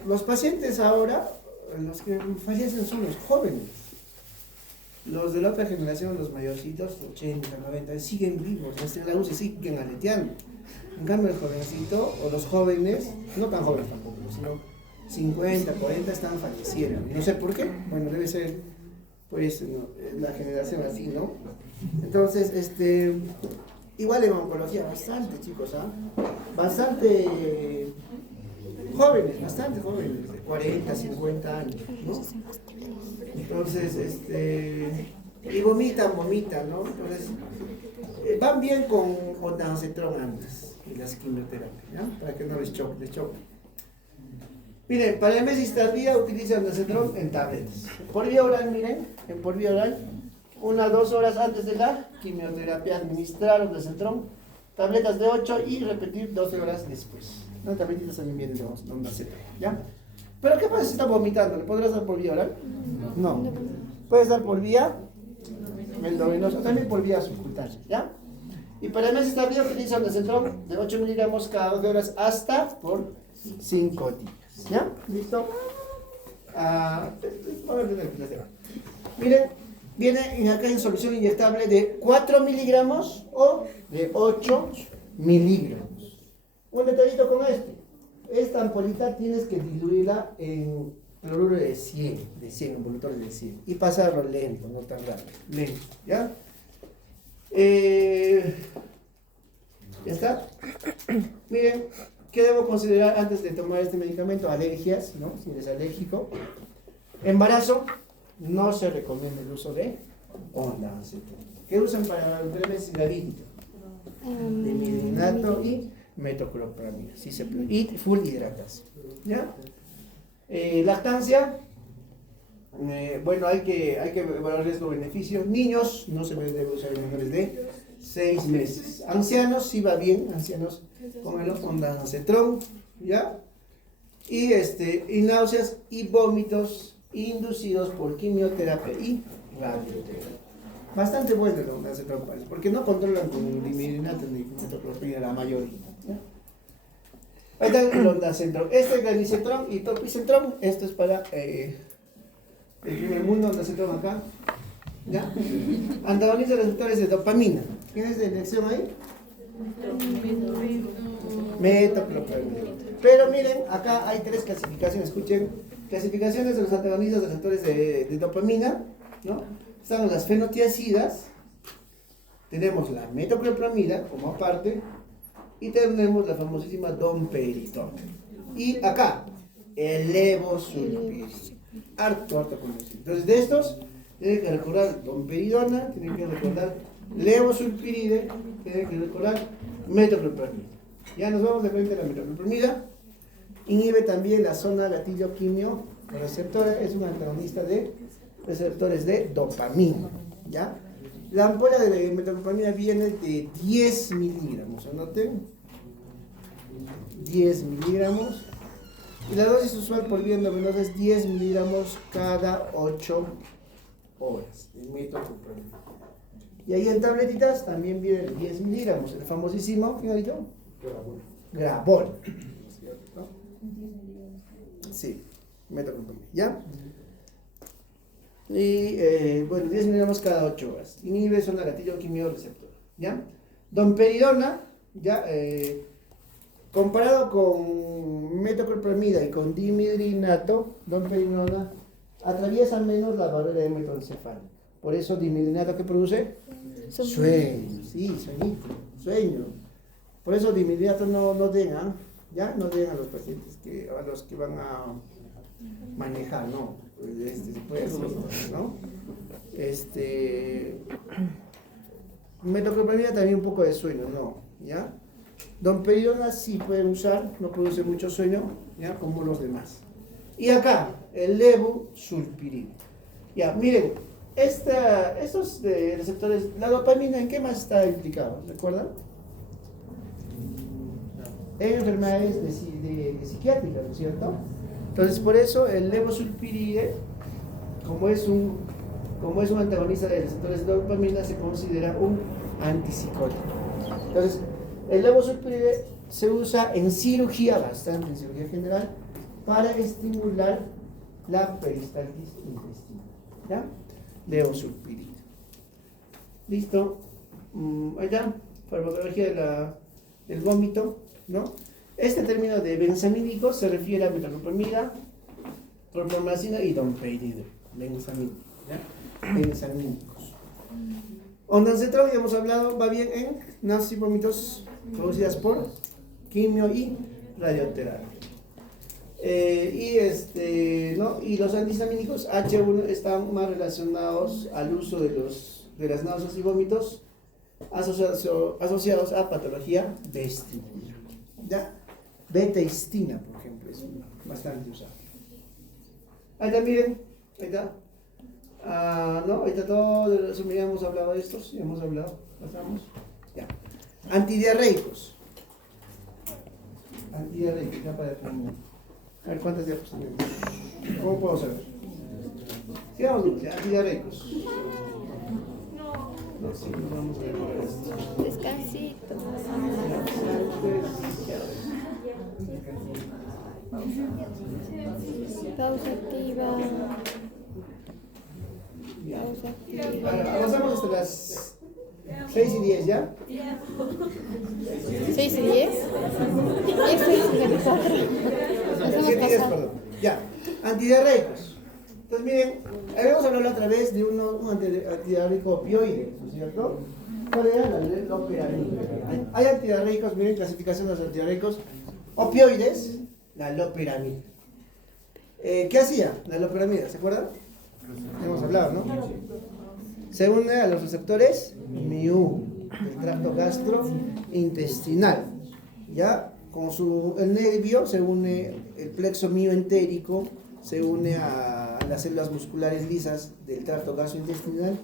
Los pacientes ahora, los que fallecen son los jóvenes. Los de la otra generación, los mayorcitos, 80, 90, siguen vivos, en la UCI siguen aleteando. En cambio el jovencito, o los jóvenes, no tan jóvenes tampoco, sino 50, 40 están falleciendo. No sé por qué, bueno, debe ser pues la generación así, ¿no? Entonces, igual en oncología, bastante chicos, bastante jóvenes, de 40, 50 años, ¿no? Entonces, y vomitan, ¿no? Entonces, van bien con ondansetron antes y las quimioterapias, ¿no? Para que no les choque. Miren, para emesis tardía utilizan ondansetron en tabletas. Por vía oral, miren, por vía oral, 1 a 2 horas antes de la quimioterapia, administrar ondansetron, tabletas de 8 y repetir 12 horas después. Las tabletitas también vienen de ondansetron, ¿ya? Pero ¿qué pasa si está vomitando? ¿Le podrás dar por vía oral? No. Puedes dar por vía endovenosa, también por vía subcutánea, ¿ya? Y para emesis tardía utilizan ondansetron de 8 miligramos cada 12 horas hasta por 5 días. ¿Ya? ¿Listo? Miren, viene acá en solución inyectable de 4 miligramos o de 8 miligramos. Un detallito con esta ampolita tienes que diluirla en cloruro de 100, envolutores de 100, y pasarlo lento, no tan rápido, lento, ¿ya? ¿Ya está? Miren, ¿qué debo considerar antes de tomar este medicamento? Alergias, ¿no? Si eres alérgico. Embarazo, no se recomienda el uso de ondansetron. ¿Qué usan para enfermedades gravídicas? Dimidinato y metoclopramida. Sí se puede. Y full hidratación. ¿Ya? Lactancia. Bueno, hay que evaluar riesgo-beneficio. Niños, no se debe usar en menores de 6 meses. Ancianos, sí va bien. Ancianos, pónganlo ondansetron, ¿ya? Y náuseas y vómitos inducidos por quimioterapia y radioterapia. Bastante bueno el ondansetron, porque no controlan con dimidinato ni con metoclopramida la mayoría, ¿ya? Ahí está el ondansetron. Ganisetron y topisetron, esto es para el primer mundo, ondansetron acá, ¿ya? Antagoniza receptores de dopamina. ¿Quién es de elección ahí? Metoclopramida. Pero miren, acá hay 3 clasificaciones, escuchen, clasificaciones de los antagonistas de receptores de dopamina, ¿no? Están las fenotiacidas, tenemos la metoclopramida como aparte, y tenemos la famosísima domperidona. Y acá, el levosulpiride, harto conocido. Entonces de estos, tienen que recordar domperidona, tienen que recordar levosulpiride, tienen que recordar metoclopramida. Ya nos vamos de frente a la metoclopramida. Inhibe también la zona gatillo quimio receptor, es un antagonista de receptores de dopamina, ¿ya? La ampolla de metoclopramida viene de 10 miligramos, anoten, 10 miligramos, y la dosis usual por vía endovenosa es 10 miligramos cada 8 horas de metoclopramida. Y ahí en tabletitas también viene de 10 miligramos, el famosísimo, ¿quién ha dicho? Grabol. ¿Cierto? Sí, metoclopramida, ¿ya? Y bueno, 10 miligramos cada 8 horas. Inhibe zona gatillo quimio-receptor. ¿Ya? Domperidona, ya, comparado con metoclopramida y con dimidrinato, domperidona atraviesa menos la barrera hematoencefálica. Por eso dimidrinato, ¿qué produce? Sueño, sí, sueño. Por eso dimidrinato no den, ya no den a los pacientes a los que van a manejar, ¿no? Después, ¿no? Metoclopramida también un poco de sueño, ¿no? ¿Ya? Domperidona sí pueden usar, no produce mucho sueño, ¿ya? Como los demás. Y acá, el levosulpirin. Ya, miren, estos receptores, la dopamina, ¿en qué más está implicado? ¿Recuerdan? En enfermedades de psiquiátricas, ¿no es cierto? Entonces, por eso el levosulpiride, como es un antagonista de receptores de dopamina, se considera un antipsicótico. Entonces, el levosulpiride se usa en cirugía, bastante en cirugía general, para estimular la peristaltis intestinal. ¿Ya? Levosulpiride. ¿Listo? Allá, farmacología del vómito, ¿no? Este término de benzamínico se refiere a metoclopramida, clorpromazina y domperidona. Benzamínico, ¿ya? Benzamínicos. Ondansetron, ya hemos hablado, va bien en náuseas y vómitos producidas por quimio y radioterapia. Y los antihistamínicos H1 están más relacionados al uso de las náuseas y vómitos asociados a patología vestibular. ¿Ya? Betahistina, por ejemplo, es bastante usado. Ahí está, miren, ahí está. No, ahí está todo, ya hemos hablado de estos, ya hemos hablado, pasamos. Ya. Antidiarreicos, ya para terminar. A ver cuántas diapositivas. ¿Cómo puedo saber? Sigamos, ya, antidiarreicos. No, sí, no vamos a ver esto. Descansito. Pausa activa. Pausa activa. Avanzamos hasta las 6 y 10, ¿ya? 6 y 10. 10:54. Nos hemos 7 y 10, pasado. perdón. Ya. Antidiarreicos. Entonces, miren, habíamos hablado la otra vez de un antidiarreico opioide, ¿no es cierto? ¿Cuál era? La loperamida. Hay antidiarreicos, miren, clasificación de los antidiarreicos opioides, la loperamida. ¿Qué hacía la loperamida? ¿Se acuerdan? Hemos hablado, ¿no? Se une a los receptores MIU del tracto gastrointestinal. ¿Ya? Con el nervio se une el plexo mioentérico, se une a las células musculares lisas del tracto gastrointestinal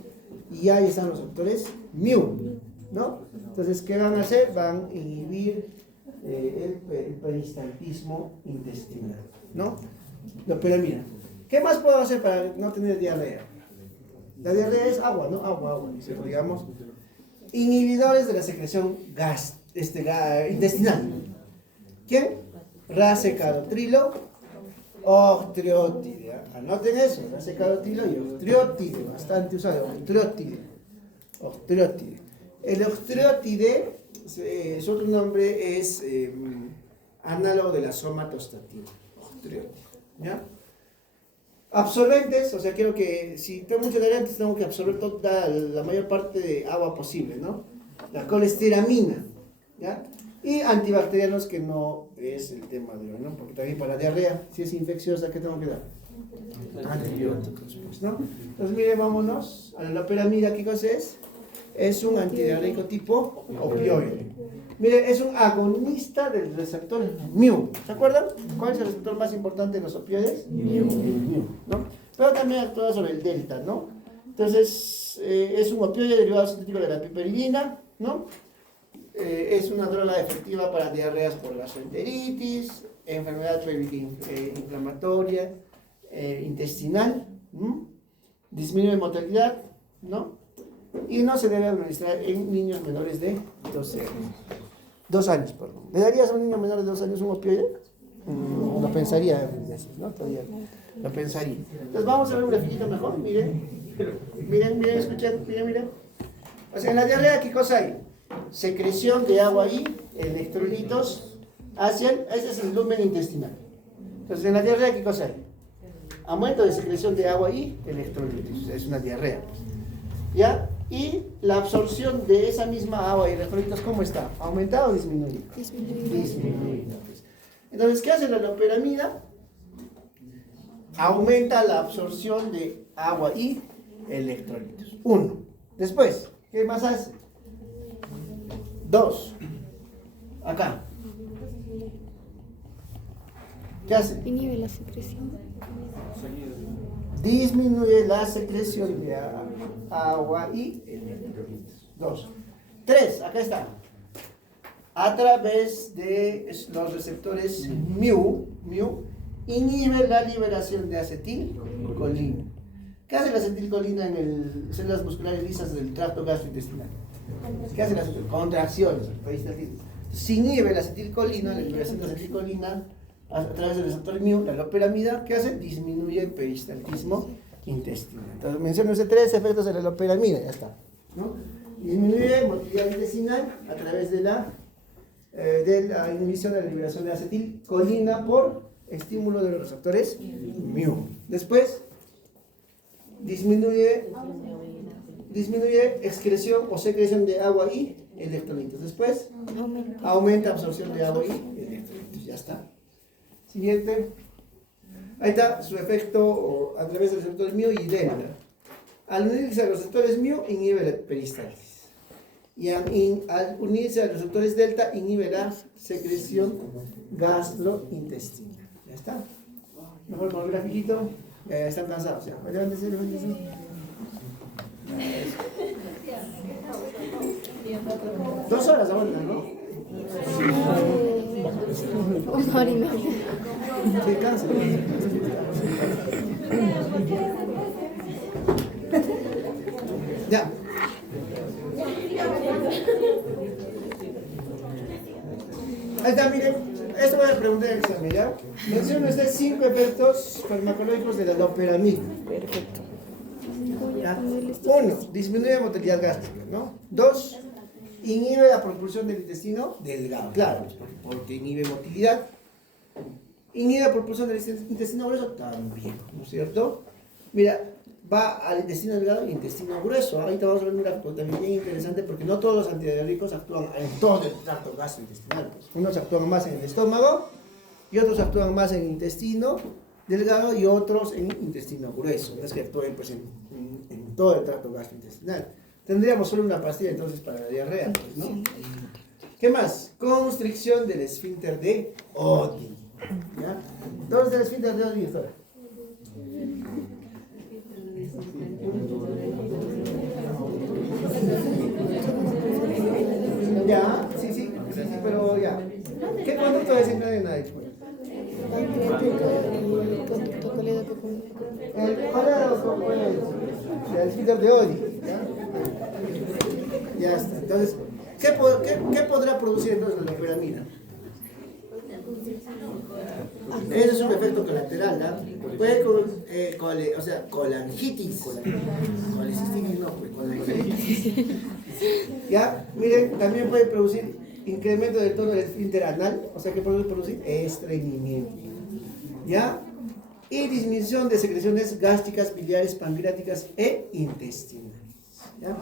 y ahí están los receptores MIU, ¿no? Entonces, ¿qué van a hacer? Van a inhibir el peristaltismo intestinal, ¿no? Loperamida. ¿Qué más puedo hacer para no tener diarrea? La diarrea es agua, ¿no? Agua, digamos. Inhibidores de la secreción intestinal. ¿Quién? Racecarotrilo, octreotide. Anoten eso, racecarotrilo y octreotide, bastante usado, octreotide. El octreotide, su otro nombre es análogo de la somatostatina, octreotide, ¿ya? Absorbentes, o sea, quiero que si tengo mucho diarrea, tengo que absorber toda la mayor parte de agua posible, ¿no? La colesteramina, ¿ya? Y antibacterianos, que no es el tema de hoy, ¿no? Porque también para la diarrea, si es infecciosa, ¿qué tengo que dar? Antibióticos, pues, ¿no? Entonces, mire, vámonos a la loperamida. ¿Qué cosa es? Es un antidiarreico tipo opioide. Mire, es un agonista del receptor MIU. ¿Se acuerdan? ¿Cuál es el receptor más importante de los opioides? MIU, ¿no? Pero también actúa sobre el delta, ¿no? Entonces, es un opioide derivado sintético de la piperidina, ¿no? Es una droga efectiva para diarreas por gastroenteritis, enfermedad inflamatoria, intestinal, disminuye mortalidad, ¿no? Y no se debe administrar en niños menores de 12 años. 2 años, perdón. ¿Le darías a un niño menor de 2 años un opioide? Lo pensaría, ¿no? Todavía. Lo pensaría. Entonces vamos a ver un grafiquito mejor, miren. Miren, escuchen, miren. O sea, en la diarrea, ¿qué cosa hay? Secreción de agua y electrolitos hacia ese es el lumen intestinal. Entonces, en la diarrea, ¿qué cosa hay? Aumento de secreción de agua y electrolitos. Es una diarrea. ¿Ya? Y la absorción de esa misma agua y electrolitos, ¿cómo está? ¿Aumentado o disminuido? Disminuido. Entonces, ¿qué hace la loperamida? Aumenta la absorción de agua y electrolitos. 1. Después, ¿qué más hace? 2. Acá. ¿Qué hace? Inhibe la secreción. Disminuye la secreción de agua y electrolitos. 2. 3. Acá está. A través de los receptores mu, inhibe la liberación de acetilcolina. ¿Qué hace la acetilcolina en las células musculares lisas del tracto gastrointestinal? ¿Qué hace la acetilcolina? Contracciones, peristaltismo. Se inhibe la acetilcolina, la liberación de acetilcolina a través del receptor mu, la loperamida. ¿Qué hace? Disminuye el peristaltismo intestinal. Entonces menciono esos 3 efectos de la loperamida, ya está, ¿no? Disminuye motilidad intestinal a través de la inhibición de la liberación de acetilcolina por estímulo de los receptores mu. Después, disminuye excreción o secreción de agua y electrolitos. Después, aumenta absorción de agua y electrolitos. Ya está. Siguiente. Ahí está su efecto a través de los receptores mu y delta. Al unirse a los receptores mu, inhibe la peristaltis. Y al unirse a los receptores delta, inhibe la secreción gastrointestinal. Ya está. Mejor con el grafiquito. Están cansados ya. Levántese. 2 horas aguanta, ¿no? 1 hora y media. Sí, cansa. Ya. Ahí está, miren. Esto voy a preguntar en el examen, ¿ya? Menciona usted 5 efectos farmacológicos de la loperamida. Perfecto. 1. Disminuye la motilidad gástrica, ¿no? 2. Inhibe la propulsión del intestino delgado. Claro, porque inhibe motilidad. Inhibe la propulsión del intestino grueso también, ¿no es cierto? Mira, va al intestino delgado y intestino grueso. Ahorita vamos a ver un gráfico también bien interesante porque no todos los antidiarréicos actúan en todo el tracto gastrointestinal. Pues. Unos actúan más en el estómago y otros actúan más en el intestino delgado y otros en intestino grueso. No es que actúen pues, en todo el tracto gastrointestinal. Tendríamos solo una pastilla entonces para la diarrea, pues, ¿no? ¿Qué más? Constricción del esfínter de Oddi. ¿Ya? ¿Dónde está el esfínter de Oddi, doctora? Ya, sí, pero ya. ¿Qué conducto desencadena esto? El esfínter de Oddi. Ya está. Entonces, ¿qué podrá producir entonces la loperamida? Ese es un efecto colateral, ¿no? Puede colangitis. Colecistitis no, pues colangitis. Ya, miren, también puede producir incremento del tono del esfínter anal, o sea que puede producir estreñimiento. ¿Ya? Y disminución de secreciones gástricas, biliares, pancreáticas e intestinales. ¿Ya?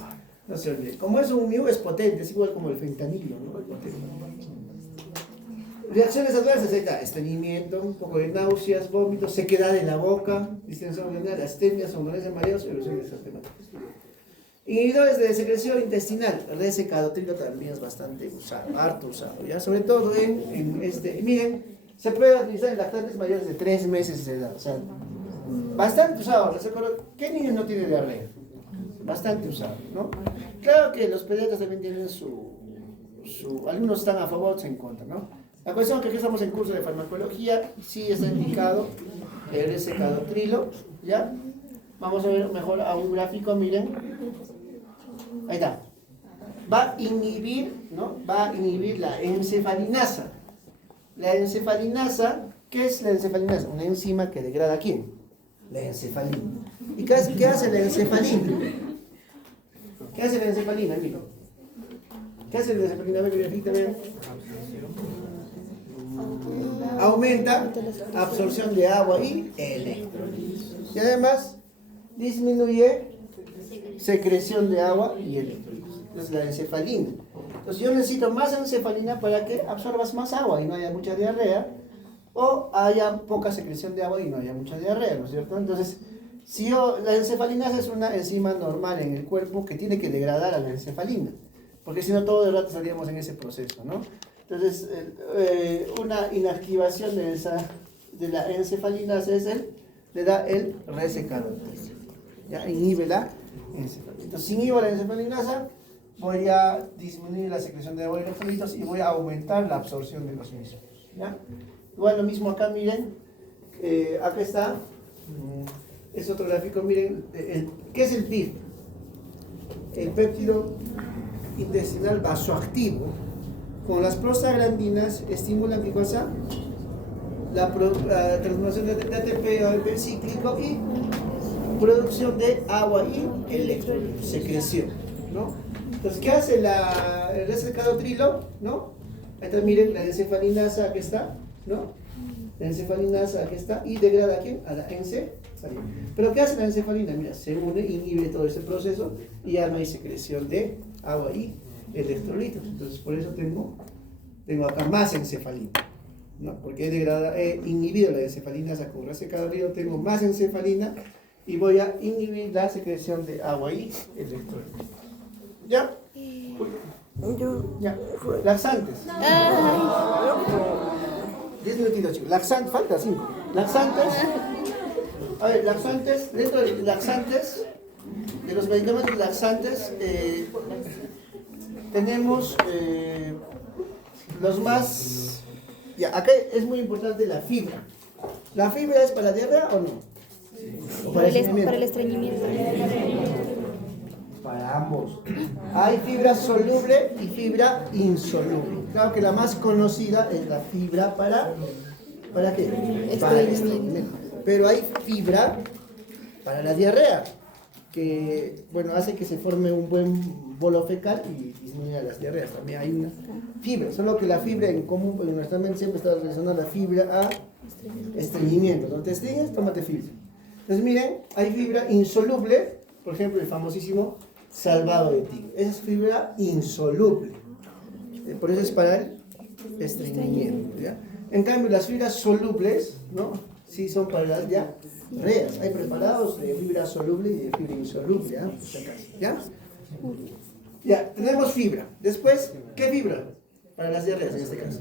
No se olvide. Como es un mu, es potente, es igual como el fentanilo, ¿no? Reacciones adversas, ahí está, estreñimiento, un poco de náuseas, vómitos, sequedad en la boca, distensión abdominal, astenia, somnolencia, mareos, erupciones sistemáticas. Inhibidores de secreción intestinal, resecadotrilo también es bastante usado, harto usado, ¿ya? Sobre todo miren, se puede utilizar en lactantes mayores de 3 meses de edad, o sea, bastante usado. ¿Qué niño no tiene diarrea? Bastante usado, ¿no? Claro que los pediatras también tienen algunos están a favor, otros en contra, ¿no? La cuestión es que aquí estamos en curso de farmacología, sí está indicado el resecadotrilo, ¿ya? Vamos a ver mejor a un gráfico, miren. Ahí está. Va a inhibir, ¿no? Va a inhibir la encefalinasa. La encefalinasa, ¿qué es la encefalinasa? Una enzima que degrada ¿a quién? La encefalina. ¿Y qué hace la encefalina? ¿Qué hace la encefalina, amigo? ¿Qué hace la encefalina? A ver, aquí también. Aumenta absorción de agua y electrolitos. Y además disminuye secreción de agua y electrolitos. Entonces la encefalina. Entonces yo necesito más encefalina para que absorbas más agua y no haya mucha diarrea, o haya poca secreción de agua y no haya mucha diarrea, ¿no es cierto? Entonces, la encefalina es una enzima normal en el cuerpo que tiene que degradar a la encefalina, porque si no todo el rato estaríamos en ese proceso, ¿no? Entonces, una inactivación de la encefalina le da el resecador. ¿Ya? Inhibe la encefalina. Entonces, si inhibo la encefalina, voy a disminuir la secreción de agua y electrolitos y voy a aumentar la absorción de los mismos. ¿Ya? Igual lo mismo acá, miren. Acá está. Es otro gráfico, miren. ¿Qué es el PIB? El péptido intestinal vasoactivo. Con las prostaglandinas estimulan ¿qué cosa? La transformación de ATP a ATP cíclico y producción de agua y electrolitos, secreción, ¿no? Entonces, ¿qué hace el resecado trilo? ¿No? Entonces, miren, la encefalina que está, ¿no? La encefalina que está y degrada ¿a quién? A la encefalina. Pero ¿qué hace la encefalina? Mira, se une, inhibe todo ese proceso y ya no hay secreción de agua y electrolitos. Entonces, por eso tengo acá más encefalina, ¿no? Porque he inhibido la encefalina con resecado trilo, tengo más encefalina y voy a inhibir la secreción de agua y electrolitos. ¿Ya? Ya. Laxantes. 10 minutitos, chicos. Laxantes, falta 5. Laxantes. A ver, laxantes. Dentro de laxantes, de los medicamentos laxantes, tenemos los más. Ya, acá es muy importante la fibra. ¿La fibra es para la diarrea o no? Para el estreñimiento. Para ambos. Hay fibra soluble y fibra insoluble. Claro que la más conocida es la fibra ¿para qué? Para el estreñimiento. Pero hay fibra para la diarrea, que bueno, hace que se forme un buen bolo fecal y disminuya las diarreas. También hay una fibra, solo que la fibra en común, en nuestra mente siempre está relacionada la fibra a estreñimiento. Cuando te estreñes, tómate fibra. Entonces miren, hay fibra insoluble, por ejemplo el famosísimo salvado de tigre. Esa es fibra insoluble. Por eso es para el estreñimiento, ¿ya? En cambio, las fibras solubles, ¿no? Sí son para las diarreas. Hay preparados de fibra soluble y de fibra insoluble, ¿ya? ¿Ya? Ya, tenemos fibra. Después, ¿qué fibra? Para las diarreas en este caso.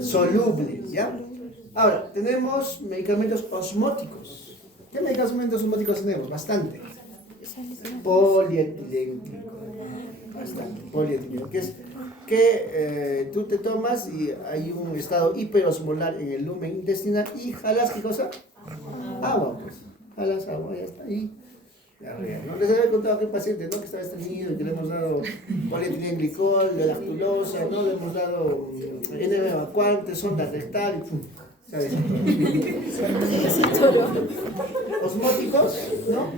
Soluble, ¿ya? Ahora, tenemos medicamentos osmóticos. ¿Qué medicamentos osmóticos tenemos? Bastante. Polietilenglicol. Bastante. Polietilenglicol. Que es que tú te tomas y hay un estado hiperosmolar en el lumen intestinal y jalas, ¿qué cosa? Agua, pues. Jalas agua, ya está ahí. ¿No? Les había contado a aquel paciente, ¿no? Que estaba estreñido y que le hemos dado polietilenglicol, de lactulosa, ¿no? Le hemos dado enema evacuante, sonda rectal y pum. ¿Sabes? Osmóticos, ¿no?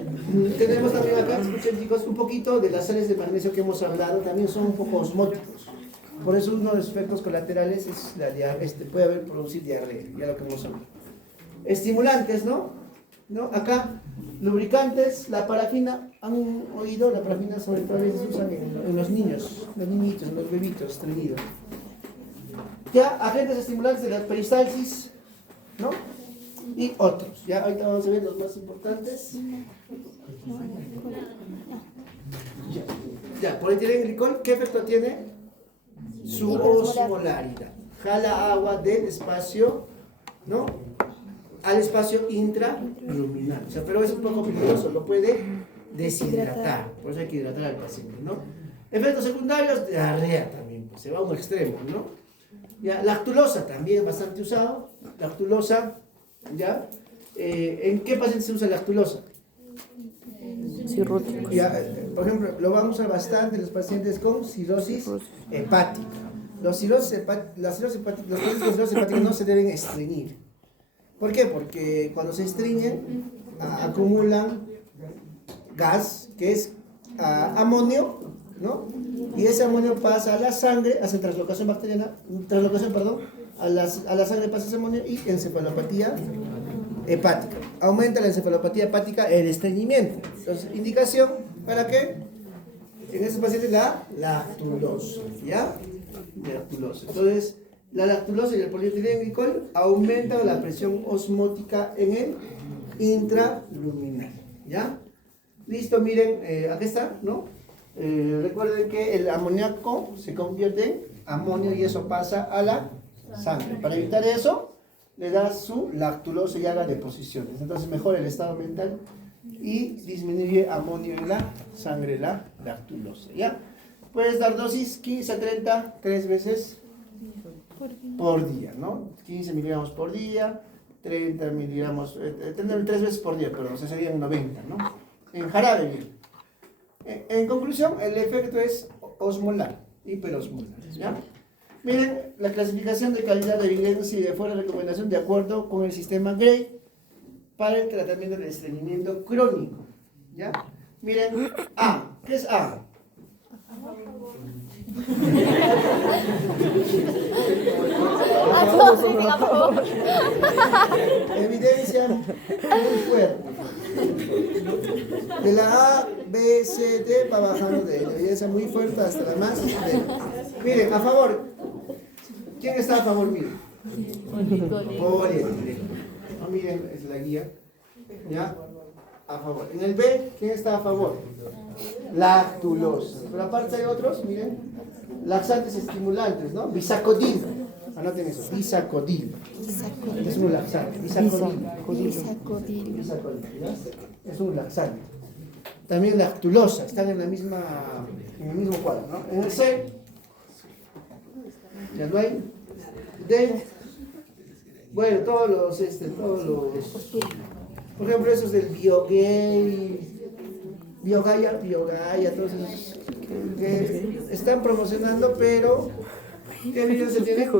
Tenemos también acá, escuchen chicos, un poquito de las sales de magnesio que hemos hablado, también son un poco osmóticos. Por eso uno de los efectos colaterales es puede haber producir diarrea, ya lo que hemos hablado. Estimulantes, ¿no? Acá, lubricantes, la parafina, ¿han oído? La parafina sobre todo a veces se usan en los niños, los niñitos, los bebitos estreñidos. Ya, agentes estimulantes de la peristalsis, ¿no? Y otros. Ya, ahorita vamos a ver los más importantes. Ya, polietilenglicol, ¿qué efecto tiene? Su osmolaridad. Jala agua del espacio, ¿no? Al espacio intraluminal. O sea, pero es un poco peligroso, lo puede deshidratar. Por eso hay que hidratar al paciente, ¿no? Efectos secundarios, diarrea también, pues se va a un extremo, ¿no? Ya, lactulosa también bastante usado. Lactulosa, ¿ya? ¿En qué pacientes se usa lactulosa? Cirróticos. Ya, por ejemplo, lo vamos a usar bastante en los pacientes con cirrosis hepática. Las cirrosis hepáticas no se deben estreñir. ¿Por qué? Porque cuando se estreñen, acumulan gas, que es amonio, ¿no? Y ese amonio pasa a la sangre, hace translocación bacteriana, a la sangre pasa ese amonio y encefalopatía hepática. Aumenta la encefalopatía hepática, el estreñimiento. Entonces, indicación, ¿para qué? En esos pacientes la lactulosa, ¿ya? Lactulosa. Entonces, la lactulosa y el polietilenglicol aumentan la presión osmótica en el intraluminal, ¿ya? Listo, miren, aquí está, ¿no? Recuerden que el amoníaco se convierte en amonio y eso pasa a la sangre. Para evitar eso, le da su lactulosa y haga deposiciones. Entonces mejora el estado mental y disminuye amonio en la sangre, la lactulosa, ¿ya? Puedes dar dosis 15 a 30, 3 veces por día, ¿no? 15 miligramos por día, 30 miligramos, 3 veces por día, pero se serían 90, ¿no? En jarabe, bien. En conclusión, el efecto es osmolar, hiperosmolar, ¿ya? Miren la clasificación de calidad de evidencia y de fuera de recomendación de acuerdo con el sistema Gray para el tratamiento del estreñimiento crónico, ¿ya? Miren, A, ¿qué es A? Evidencia muy fuerte. De la A, B, C, D va bajando de la evidencia muy fuerte hasta la más D. Miren, a favor. ¿Quién está a favor? Miren. Polietilenglicol. No, miren, es la guía. ¿Ya? A favor. En el B, ¿quién está a favor? Lactulosa. Pero aparte hay otros, miren. Laxantes estimulantes, ¿no? Bisacodil. Anoten eso. Bisacodil. Es un laxante. Bisacodil. Bisacodil, ¿ya? Es un laxante. También lactulosa. Están en el mismo cuadro, ¿no? En el C. ¿Ya no hay? D. Bueno, todos los, por ejemplo, esos del Biogaya, todos esos que están promocionando, pero ¿qué evidencia tienen?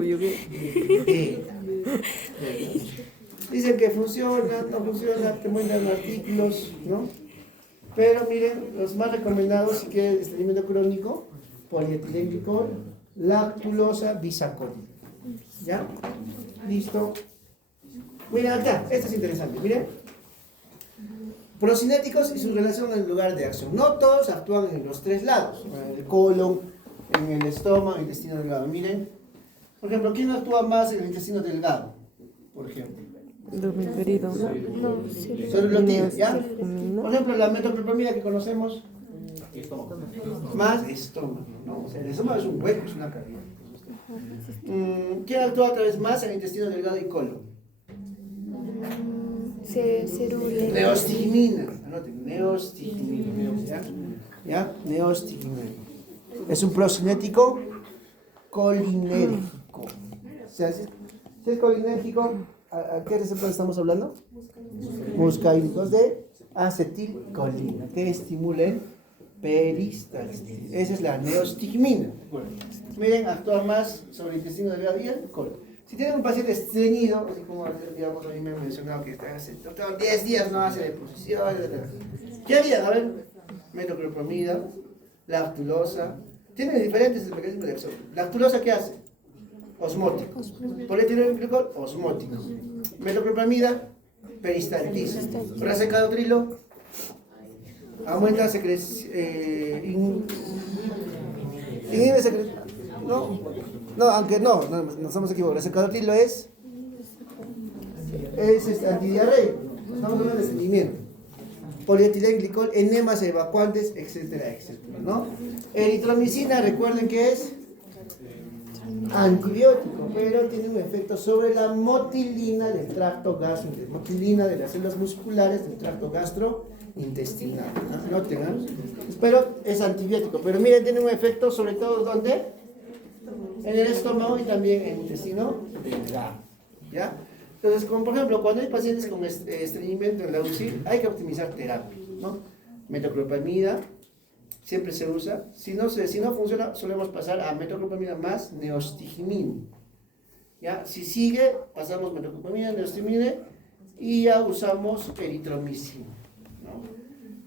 Dicen que funciona, no funciona, te muestran artículos, ¿no? Pero miren, los más recomendados si quieren estreñimiento crónico, polietilenglicol, lactulosa, bisacodil. ¿Ya? Listo. Miren acá, esto es interesante, miren. Procinéticos y su relación en el lugar de acción. No todos actúan en los tres lados, en el colon, en el estómago, en el intestino delgado. Miren, por ejemplo, ¿quién actúa más en el intestino delgado? Por ejemplo. Domiperido. Sorulotida, ¿ya? Por ejemplo, la metoclopramida que conocemos, más estómago, ¿no? O sea, el estómago es un hueco, es una cavidad. ¿Quién actúa otra vez más en el intestino delgado y colon? Neostigmina, anoten, neostigmina, ¿ya? Neostigmina. Es un procinético colinérgico. O sea, si es colinérgico, ¿a qué receptor estamos hablando? Muscarínicos de acetilcolina, que estimulen peristalsis. Esa es la neostigmina. Miren, actúa más sobre el intestino delgado y el colon. Si tienen un paciente estreñido, así como digamos, a mí me han mencionado que está hace 10 días no hace deposición, ¿qué harían? A ver, metoclopramida, lactulosa. Tienen diferentes mecanismos de acción. Lactulosa, ¿qué hace? Osmótico. Polietilenglicol, osmótico. Metoclopramida, peristaltiza. Racecadotrilo, aumenta secreción. Inhibe secreción. No, aunque no, nos estamos equivocados. El cadotrilo es antidiarreico. Estamos hablando de estreñimiento. Polietilenglicol, enemas evacuantes, etcétera, etcétera, ¿no? Eritromicina, recuerden que es antibiótico, pero tiene un efecto sobre la motilina del tracto gastrointestinal, motilina de las células musculares del tracto gastrointestinal, ¿no? Pero es antibiótico, pero miren, tiene un efecto sobre todo ¿dónde? En el estómago y también en el intestino delgado, ¿ya? Entonces, como por ejemplo, cuando hay pacientes con estreñimiento en la UCI, hay que optimizar terapia, ¿no? Metoclopramida siempre se usa. Si no funciona, solemos pasar a metoclopramida más neostigmina. ¿Ya? Si sigue, pasamos metoclopramida, neostimine y ya usamos eritromicina, ¿no?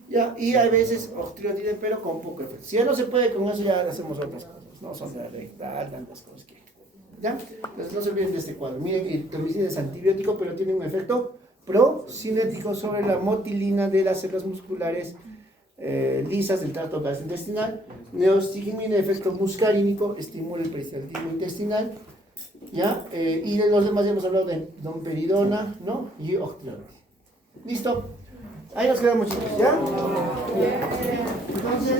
Ya, y hay veces octreotide, pero con poco efecto. Si ya no se puede con eso, ya hacemos otras cosas, ¿no? Sonda rectal, tantas cosas que... ¿Ya? Entonces no se olviden de este cuadro. Miren, eritromicina es antibiótico, pero tiene un efecto procinético sobre la motilina de las células musculares lisas del tracto gastrointestinal. Neostigmina, efecto muscarínico, estimula el peristaltismo intestinal. ¿Ya? Y de los demás ya hemos hablado de domperidona, ¿no? Y octreotide. ¿Listo? Ahí nos quedamos, chicos, ¿ya? Entonces,